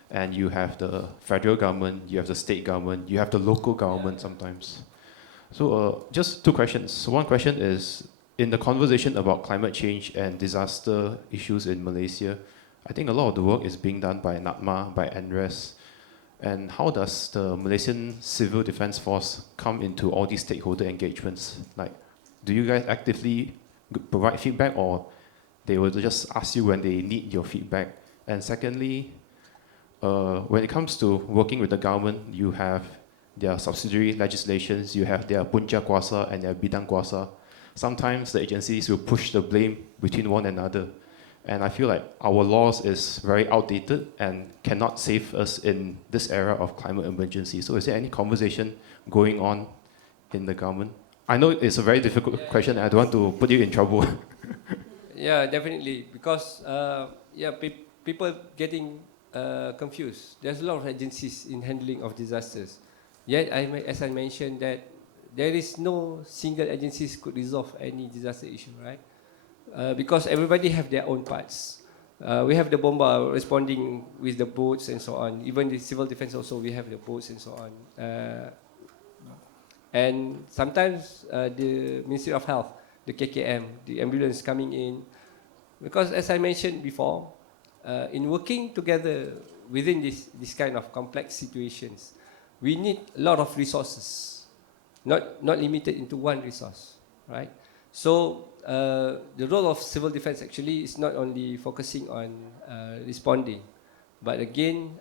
And you have the federal government, you have the state government, you have the local government sometimes. So just two questions. So one question is, in the conversation about climate change and disaster issues in Malaysia, I think a lot of the work is being done by NATMA, by NRES. And how does the Malaysian Civil Defence Force come into all these stakeholder engagements? Like, do you guys actively provide feedback, or they will just ask you when they need your feedback? And secondly, when it comes to working with the government, you have their subsidiary legislations, you have their punca kuasa and their bidang kuasa. Sometimes the agencies will push the blame between one another. And I feel like our laws is very outdated and cannot save us in this era of climate emergency. So is there any conversation going on in the government? I know it's a very difficult question, and I don't want to put you in trouble. Yeah, definitely, because people getting confused. There's a lot of agencies in handling of disasters. Yet, as I mentioned, that there is no single agencies could resolve any disaster issue, right? Because everybody have their own parts. We have the bomba responding with the boats and so on. Even the civil defense also, we have the boats and so on. And sometimes the Ministry of Health, the KKM, the ambulance coming in. Because as I mentioned before, in working together within this kind of complex situations, we need a lot of resources, not limited into one resource, right? So the role of civil defense actually is not only focusing on responding, but again,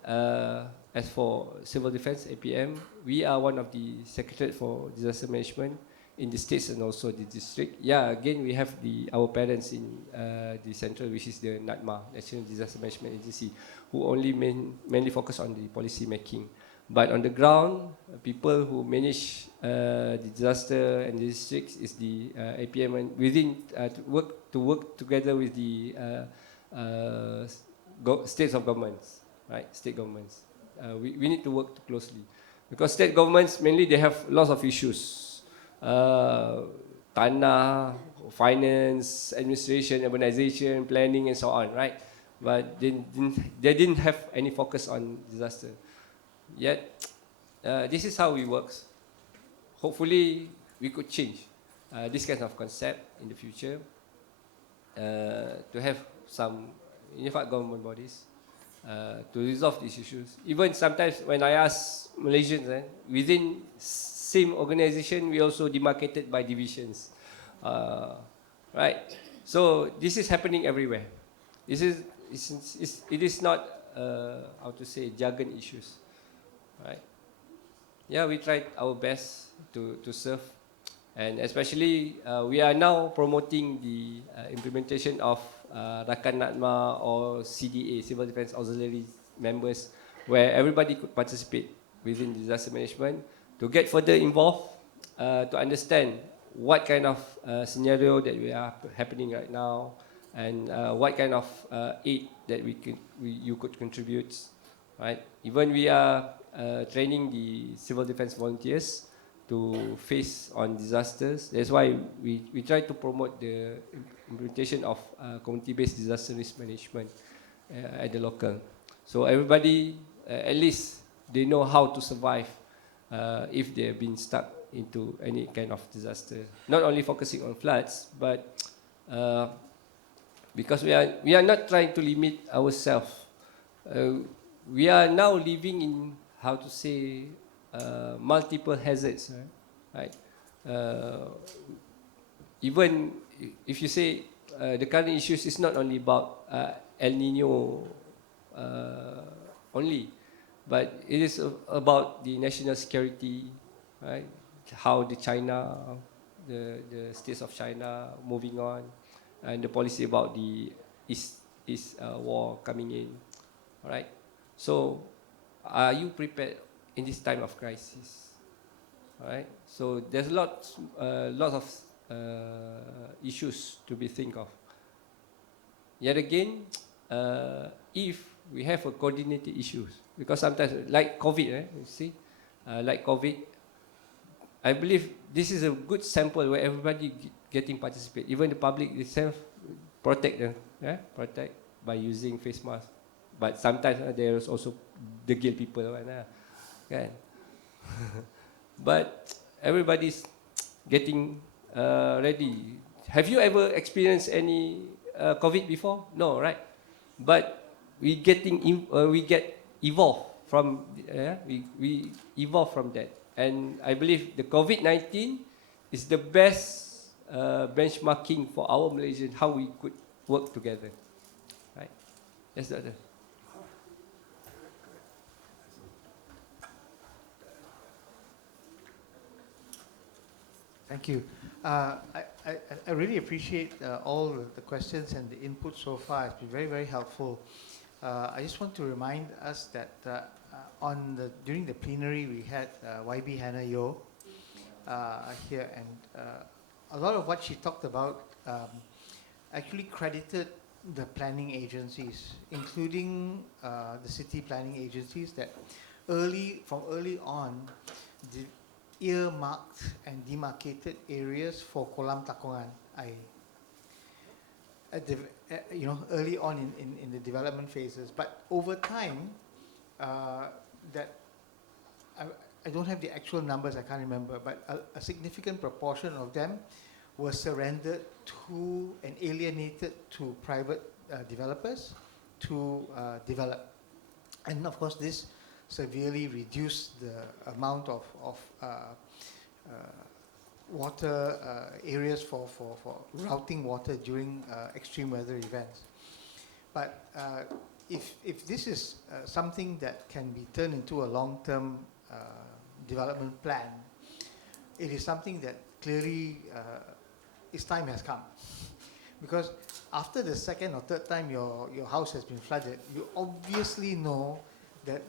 as for civil defense, A.P.M., we are one of the Secretariat for Disaster Management in the states and also the district. Yeah, again, we have our parents in the central, which is the NATMA, National Disaster Management Agency, who only mainly focus on the policy making. But on the ground, people who manage the disaster and the districts is the A.P.M. and within to work together with the states of governments, right? State governments. We need to work closely because state governments mainly they have lots of issues, tanah, finance, administration, urbanization, planning, and so on, right? But they didn't have any focus on disaster. Yet, this is how we work. hopefully we could change this kind of concept in the future to have some unified government bodies to resolve these issues. Even sometimes when I ask Malaysians, within same organization, we also demarcated by divisions, right? So this is happening everywhere. It is not how to say jargon issues, right? Yeah, we tried our best to serve, and especially we are now promoting the implementation of Rakan Natma or CDA, Civil Defence Auxiliary members, where everybody could participate within disaster management to get further involved, to understand what kind of scenario that we are happening right now, and what kind of aid that you could contribute, right? Even we are training the civil defense volunteers to face on disasters. That's why we try to promote the implementation of community-based disaster risk management at the local. So everybody, at least they know how to survive if they have been stuck into any kind of disaster. Not only focusing on floods, but because we are not trying to limit ourselves. We are now living in, how to say, multiple hazards, right? Even if you say the current issues is not only about El Nino only, but it is about the national security, right? How the states of China moving on, and the policy about the East war coming in, right? So, are you prepared in this time of crisis? All right. So there's lots of issues to be think of. Yet again, if we have a coordinated issues, because sometimes like COVID, you see, like COVID, I believe this is a good sample where everybody getting participate, even the public itself protect them, protect by using face mask. But sometimes there is also the guilt people, kan? But everybody's getting ready. Have you ever experienced any COVID before? No, right? But we get evolved from we evolve from that, and I believe the COVID-19 is the best benchmarking for our Malaysian how we could work together, right? Yes, Doctor. Thank you. I really appreciate all the questions and the input so far. It's been very, very helpful. I just want to remind us that during the plenary we had YB Hannah Yo here, and a lot of what she talked about actually credited the planning agencies, including the city planning agencies, that from early on earmarked and demarcated areas for Kolam Takongan air. Early on in the development phases, but over time, that I don't have the actual numbers, I can't remember, but a significant proportion of them were surrendered to and alienated to private developers to develop, and of course this severely reduced the amount of water areas for routing water during extreme weather events. But if this is something that can be turned into a long-term development plan, it is something that clearly its time has come. Because after the second or third time your house has been flooded, you obviously know that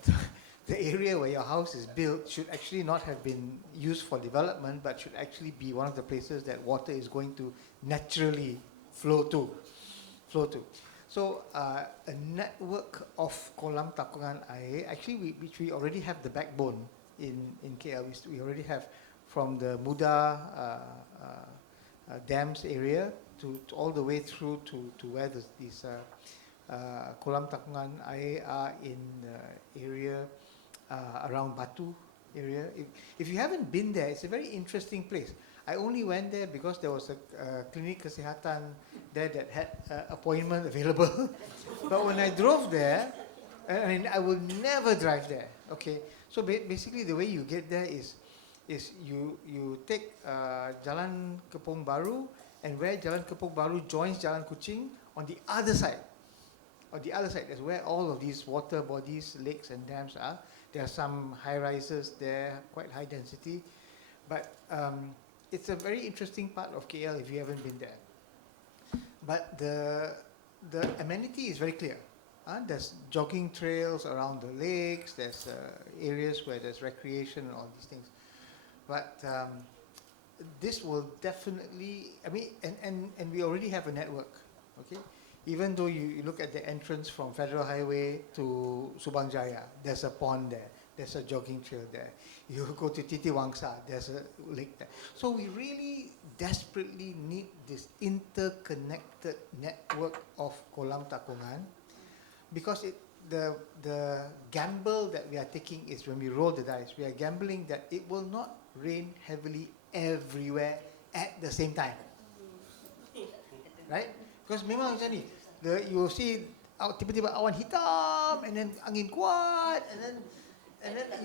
the area where your house is built should actually not have been used for development, but should actually be one of the places that water is going to naturally flow to. So a network of Kolam Takongan air, actually which we already have the backbone in KL. We already have from the Muda dams area to all the way through to where these Kolam Takongan air are in the area around Batu, area. If you haven't been there, it's a very interesting place. I only went there because there was a clinic kesihatan there that had appointment available. But when I drove there, I mean, I will never drive there. Okay, so basically the way you get there is you take Jalan Kepong Baru, and where Jalan Kepong Baru joins Jalan Kuching, on the other side. On the other side, that's where all of these water bodies, lakes and dams are. There are some high rises there, quite high density, but it's a very interesting part of KL if you haven't been there. But the amenity is very clear. There's jogging trails around the lakes, there's areas where there's recreation and all these things. But this will definitely, I mean, and we already have a network, okay? Even though you look at the entrance from Federal Highway to Subang Jaya, there's a pond there, there's a jogging trail there. You go to Titi Wangsa, there's a lake there. So we really desperately need this interconnected network of kolam takungan, because the gamble that we are taking is when we roll the dice, we are gambling that it will not rain heavily everywhere at the same time. Right? Because memang macam ni, you will see tiba-tiba awan hitam and then angin kuat and then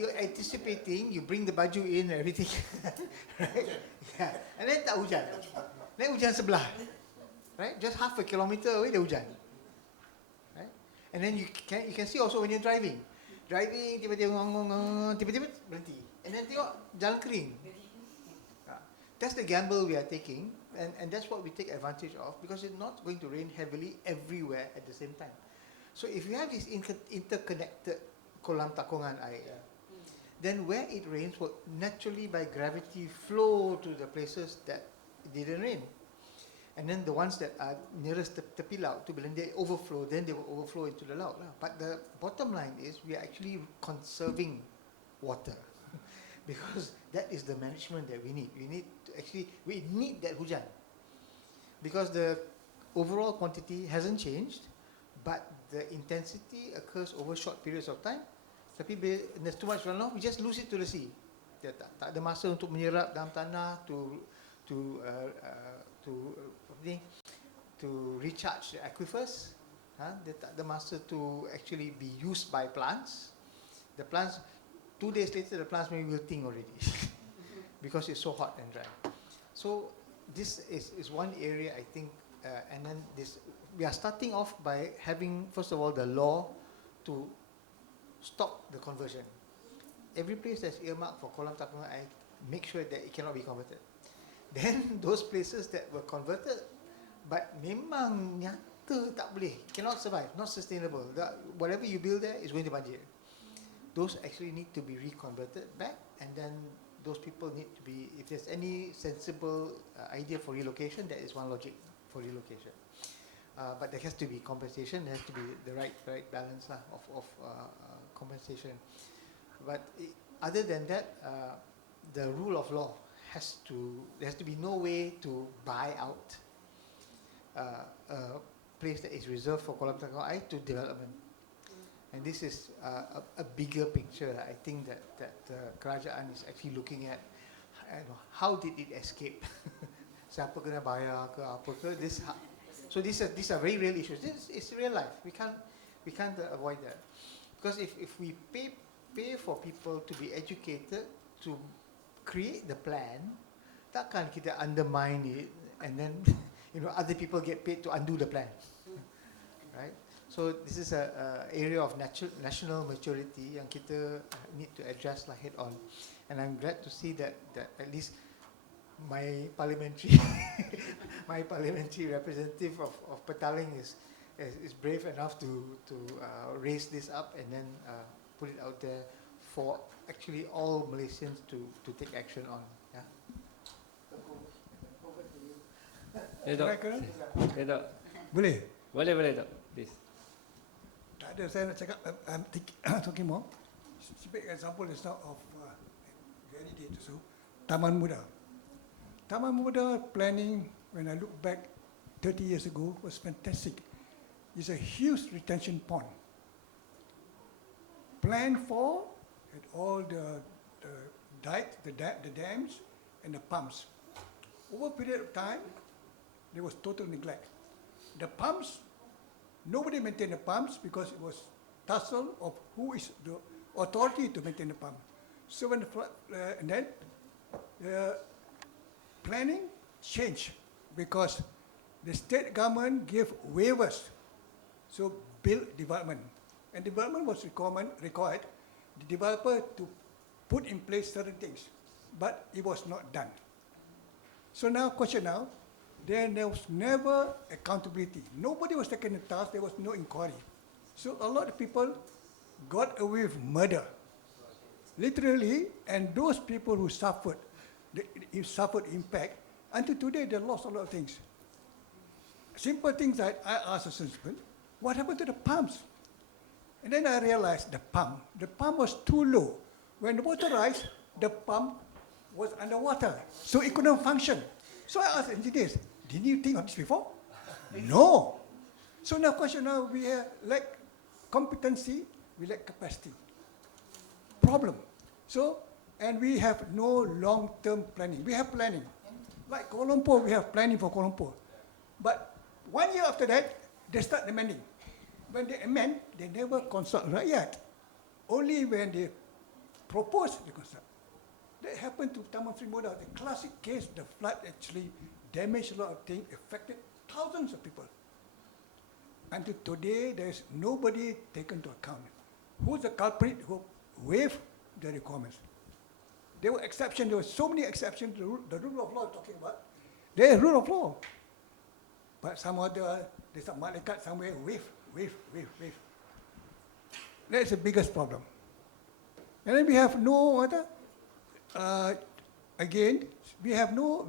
you're anticipating, you bring the baju in and everything. Right? Yeah. And then tak hujan. Then hujan sebelah. Right? Just half a kilometer away dah hujan. Right? And then you can see also when you're driving. Driving, tiba-tiba tiba-tiba berhenti. And then tengok jalan kering. That's the gamble we are taking, and that's what we take advantage of, because it's not going to rain heavily everywhere at the same time. So if you have this interconnected kolam takungan air, then where it rains will naturally by gravity flow to the places that it didn't rain. And then the ones that are nearest tepi laut, bila they overflow, then they will overflow into the laut. But the bottom line is we are actually conserving water. Because that is the management that we need. We need that hujan. Because the overall quantity hasn't changed, but the intensity occurs over short periods of time. Tapi there's too much runoff, we just lose it to the sea. Dia tak ada masa untuk menyerap dalam tanah to recharge the aquifers. Dia tak ada masa to actually be used by plants. The plants, 2 days later, the plants may be wilting already because it's so hot and dry. So this is one area, I think, and then we are starting off by having, first of all, the law to stop the conversion. Every place that's earmarked for kolam takungan, I make sure that it cannot be converted. Then those places that were converted, but memang nyata tak boleh, cannot survive, not sustainable. Whatever you build there is going to banjir. Those actually need to be reconverted back, and then those people need to be, if there's any sensible idea for relocation, that is one logic for relocation. But there has to be compensation, there has to be the right balance of compensation. But other than that, the rule of law there has to be no way to buy out a place that is reserved for kolam takungan air to development. And this is a bigger picture. I think that kerajaan is actually looking at how did it escape? Siapa kena bayar ke apa ke? So these are very real issues. This is real life. We can't avoid that, because if we pay for people to be educated to create the plan, takkan kita undermine it and then other people get paid to undo the plan, right? So this is a area of national maturity yang kita need to address head on, and I'm glad to see that at least my parliamentary representative of Petaling is brave enough to raise this up and then put it out there for actually all Malaysians to take action on. Yeah. Boleh? Boleh Dok. Please. Tak ada, saya nak cakap, I'm talking more. Sebagai example is not of very date. So, Taman Muda. Taman Muda planning, when I look back 30 years ago, was fantastic. It's a huge retention pond. Planned for, had all the the dams and the pumps. Over a period of time, there was total neglect. The pumps, nobody maintained the pumps because it was tussle of who is the authority to maintain the pump. So when the flood, and then the planning changed because the state government gave waivers, so build development. And development was required the developer to put in place certain things, but it was not done. So now, question now, there was never accountability. Nobody was taken to task, there was no inquiry. So a lot of people got away with murder, literally, and those people who suffered, suffered impact, until today they lost a lot of things. Simple things that I asked the husband, what happened to the pumps? And then I realized the pump was too low. When the water rise, the pump was underwater, so it couldn't function. So I asked engineers, didn't you think of this before? No. So now question now, we lack competency, we lack capacity. Problem. So, and we have no long-term planning. We have planning. Like Kuala Lumpur, we have planning for Kuala Lumpur. But 1 year after that, they start amending. When they amend, they never consult rakyat. Only when they propose, they consult. That happened to Taman Sri Moda, the classic case. The flood actually damaged a lot of things, affected thousands of people. Until today, there is nobody taken to account. Who's the culprit who waived the requirements? There were exceptions, there were so many exceptions, the rule of law talking about. There is rule of law. But some other, there's a malaikat somewhere, waive. That's the biggest problem. And then we have no other, again, we have no,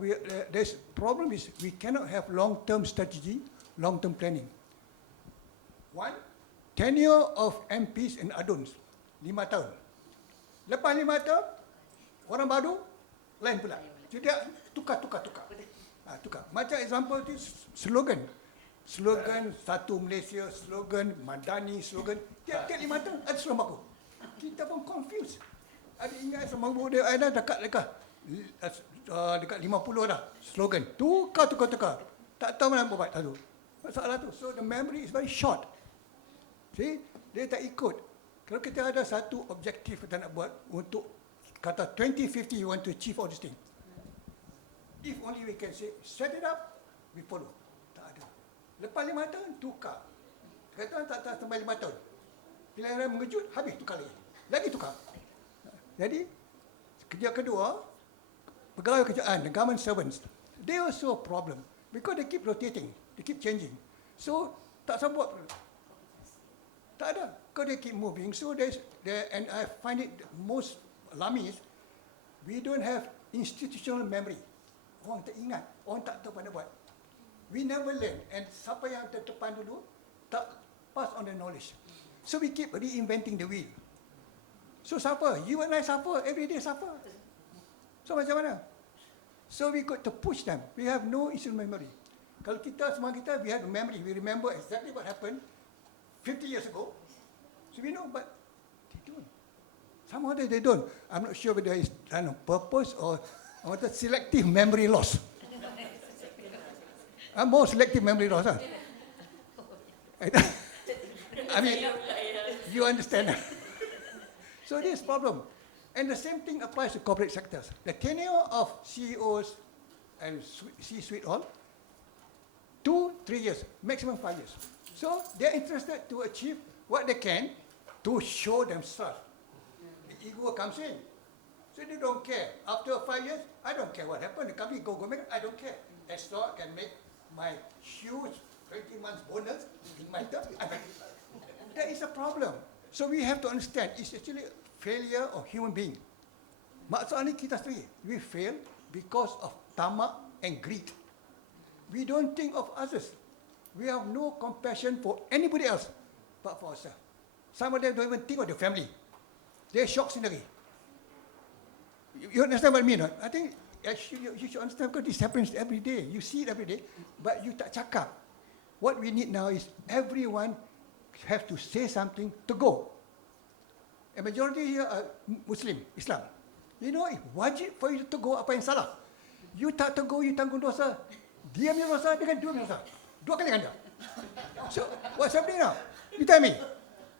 there's problem is we cannot have long-term strategy, long-term planning. One, tenure of MPs and ADUNs, 5 tahun. Lepas 5 tahun, orang baru, lain pula. Jadi tukar. Tukar. Macam example tu slogan Satu Malaysia, slogan Madani, slogan tiap-tiap 5 tahun ada slogan baru. Kita pun confused. Ada ingat sama dia ada dekat 50 dah slogan. Tukar. Tak tahu mana buat satu. Masalah tu. So the memory is very short. See, dia tak ikut. Kalau kita ada satu objektif kita nak buat untuk kata 2050 you want to achieve all these things. If only we can say set it up, we follow. Tak ada. Lepas 5 tahun tukar. Kata tak sampai 5 tahun. Pilihan raya mengejut, habis tukar lagi. Lagi tukar. Jadi kerja kedua, pegawai kerajaan, the government servants, they also a problem because they keep rotating, they keep changing. So tak sabut. Tak ada. Because they keep moving. So and I find it most alarming is we don't have institutional memory. Orang tak ingat, orang tak tahu mana buat. We never learn, and siapa yang terdepan dulu tak pass on the knowledge. So we keep reinventing the wheel. So suffer, you and I suffer, every day suffer. So macam mana? So we got to push them. We have no institutional memory. Kalau semua kita, we have memory. We remember exactly what happened 50 years ago. So we know, but they don't. Somehow they don't. I'm not sure whether it's done on purpose or selective memory loss. More selective memory loss. Huh? I mean, you understand. So this problem. And the same thing applies to corporate sectors. The tenure of CEOs and C-suite all, 2-3 years, maximum 5 years. So they're interested to achieve what they can to show themselves. The ego comes in. So they don't care. After 5 years, I don't care what happened. The company go make it, I don't care. As long as I can make my huge 20 months bonus in my term, there is a problem. So we have to understand, it's actually failure of human being. Maksudnya kita sendiri, we fail because of tamak and greed. We don't think of others. We have no compassion for anybody else but for ourselves. Some of them don't even think of their family. They're shocked sendiri. You understand what I mean? Right? I think you should understand because this happens every day. You see it every day, but you tak cakap. What we need now is everyone have to say something to go. A majority here are Muslim, Islam. You know, it's wajib for you to tegur apa yang salah. You tak tegur, you tanggung dosa. Dia punya dosa dengan dua punya dosa. Dua kali ganda. So, what's happening now? You tell me.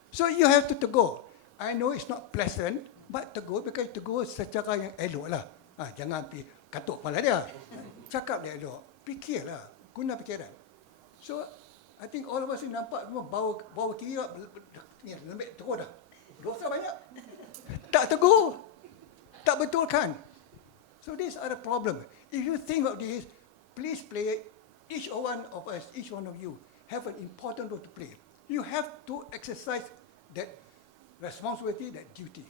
So, you have to tegur. I know it's not pleasant, but tegur, because tegur secara yang elok lah. Jangan pergi katuk kepala dia. Cakap dia elok. Fikirlah. Guna fikiran. So, I think all of us ni nampak semua bawa kiri, ni lembik tegur dah. Dosa banyak. Tak tegur. Tak betulkan. So, these are the problem. If you think of this, please play. Each one of us, each one of you, have an important role to play. You have to exercise that responsibility, that duty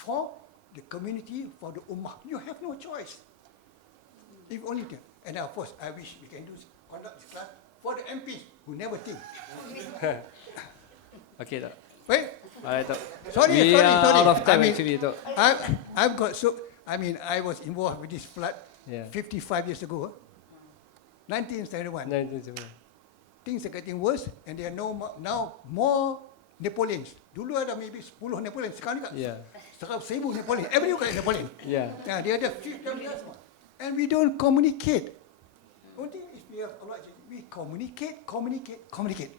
for the community, for the ummah. You have no choice. If only that. And of course, I wish we can conduct this class for the MPs who never think. Okay, tak? Wait. Alright, tak? Sorry. We are out of time actually, tak? I've got I was involved with this flood 55 years ago. 1971. Things are getting worse, and there are now more Napoleons. Dulu ada maybe 10 Napoleons, sekarang ni sekarang 1000 Napoleon. Every year got Napoleon. Dia ada 50 semua. And we don't communicate. Only thing is we communicate.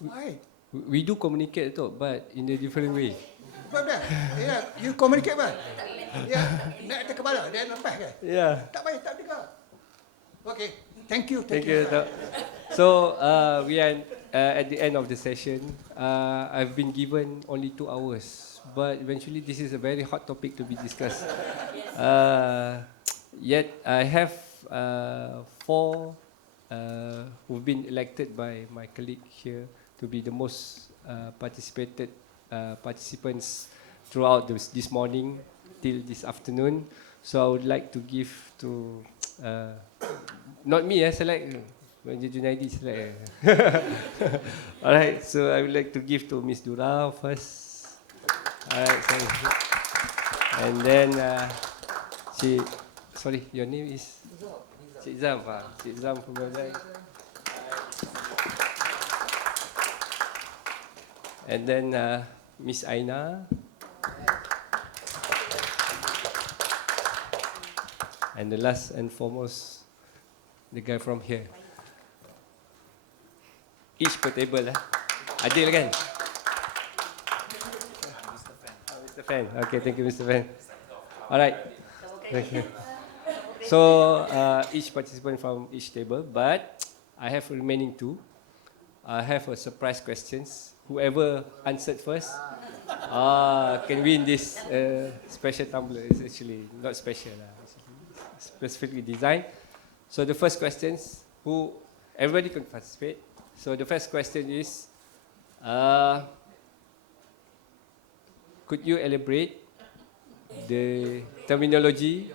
Why? We do communicate, but in a different way. You communicate kan? Naik atas kepala, dia lepas kan? Tak payah, tak dengar. Okay, thank you. So, we are at the end of the session. I've been given only 2 hours, but eventually this is a very hot topic to be discussed. Yet, I have 4 who've been elected by my colleague here to be the most participated participants throughout this morning till this afternoon. So I would like to give to not me, select Junaidi select. Alright, so I would like to give to Miss Dura first. Alright, sorry. And then sorry, your name is Cik Zam. Cik Zam from Madnor. And then Miss Aina. And the last and foremost, the guy from here. Each per table lah. Adil kan? Mr. Fan. Okay, thank you, Mr. Fan. Alright. Thank you. So, each participant from each table, but I have remaining 2. I have a surprise questions. Whoever answered first can win this special tumbler. It's actually not special, specifically designed. So the first questions, everybody can participate. So the first question is, could you elaborate the terminology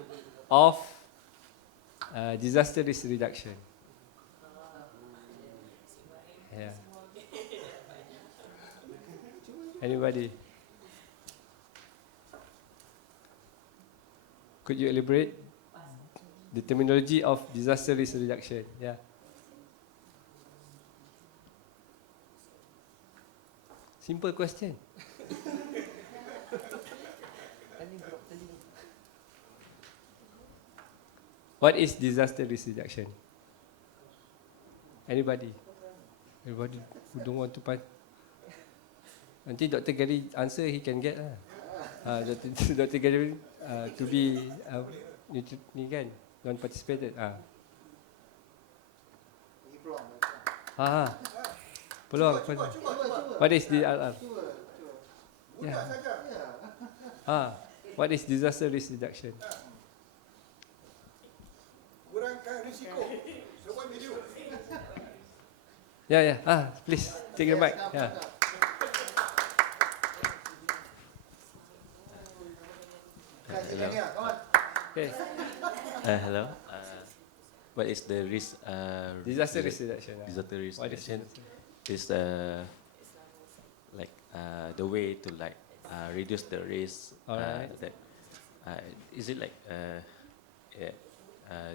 of disaster risk reduction? Yeah. Anybody? Could you elaborate the terminology of disaster risk reduction? Yeah. Simple question. What is disaster risk reduction? Anybody? Everybody who don't want to part? Nanti Dr. Gary answer, he can get Dr. Gary to be ni kan, non-participated. Peluang. What is DRR? What is disaster risk reduction? Kurangkan risiko. Someone video. Please take the mic. Hello. Okay. Hello. What is the risk? Disaster risk reduction. Disaster risk What is reduction is like the way to like reduce the risk. Alright. That is it like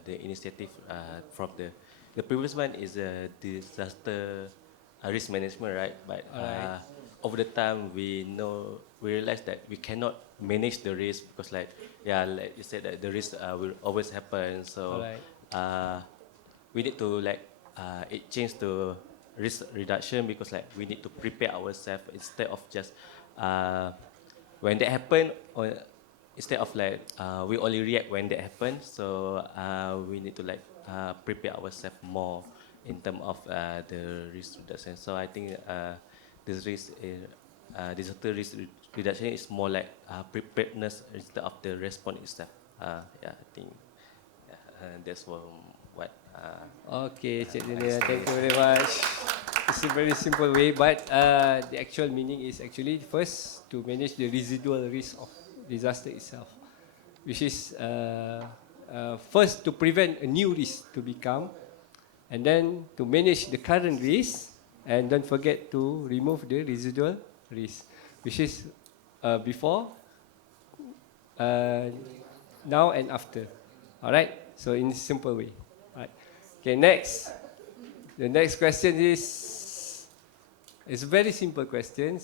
the initiative from the previous one is disaster risk management, right? But over the time we realize that we cannot manage the risk because like you said that the risk will always happen. So we need to it change to risk reduction because like we need to prepare ourselves instead of just when that happen or instead of we only react when that happens. So we need to prepare ourselves more in terms of the risk reduction. So I think this disaster risk reduction is more like preparedness instead of the response itself. I think that's what. Okay, Cik Daniel, thank you very much. It's a very simple way, but the actual meaning is actually first to manage the residual risk of disaster itself, which is first to prevent a new risk to become, and then to manage the current risk, and don't forget to remove the residual risk, which is before, now and after. All right, so in a simple way. All right. Okay, next. The next question is a very simple question.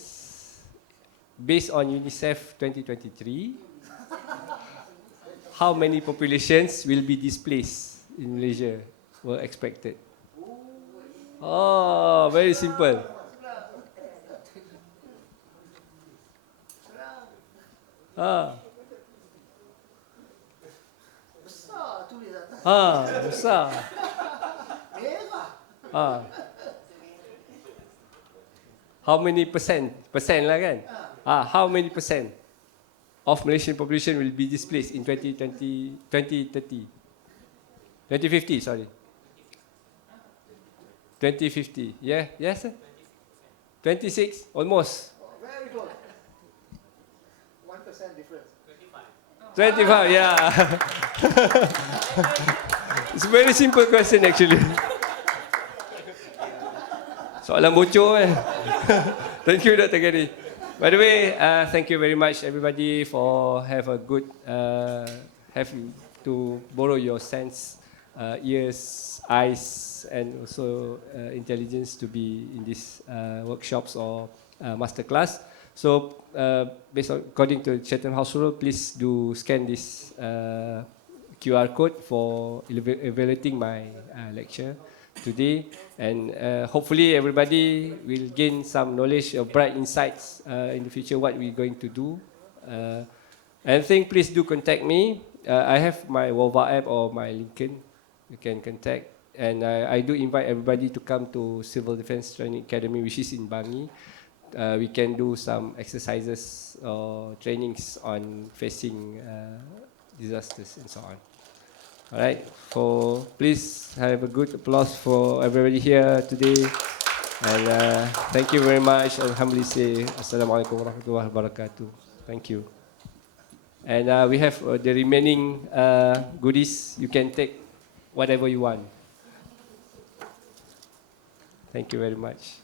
Based on UNICEF 2023, how many populations will be displaced in Malaysia were expected? Oh, very simple. Besar tulis atas. Besar. Merah. How many percent? Percent lah kan? How many percent of Malaysian population will be displaced in 2030? 2050, sorry. 2050. Yeah, yes, sir? 26, almost. Very good. 1% difference. 25, yeah. It's a very simple question actually. Soalan bocor kan. Thank you, Dr. Gary. By the way, thank you very much everybody for have to borrow your sense, ears, eyes, and also intelligence to be in these workshops or masterclass. So, according to Chatham House rule, please do scan this QR code for evaluating my lecture today, and hopefully everybody will gain some knowledge or bright insights in the future what we're going to do. Anything, please do contact me. I have my WOVA app or my LinkedIn. You can contact, and I do invite everybody to come to Civil Defence Training Academy, which is in Bangi. We can do some exercises or trainings on facing disasters and so on. All right, so please have a good applause for everybody here today. And thank you very much. And humbly say, Assalamualaikum warahmatullahi wabarakatuh. Thank you. And we have the remaining goodies. You can take whatever you want. Thank you very much.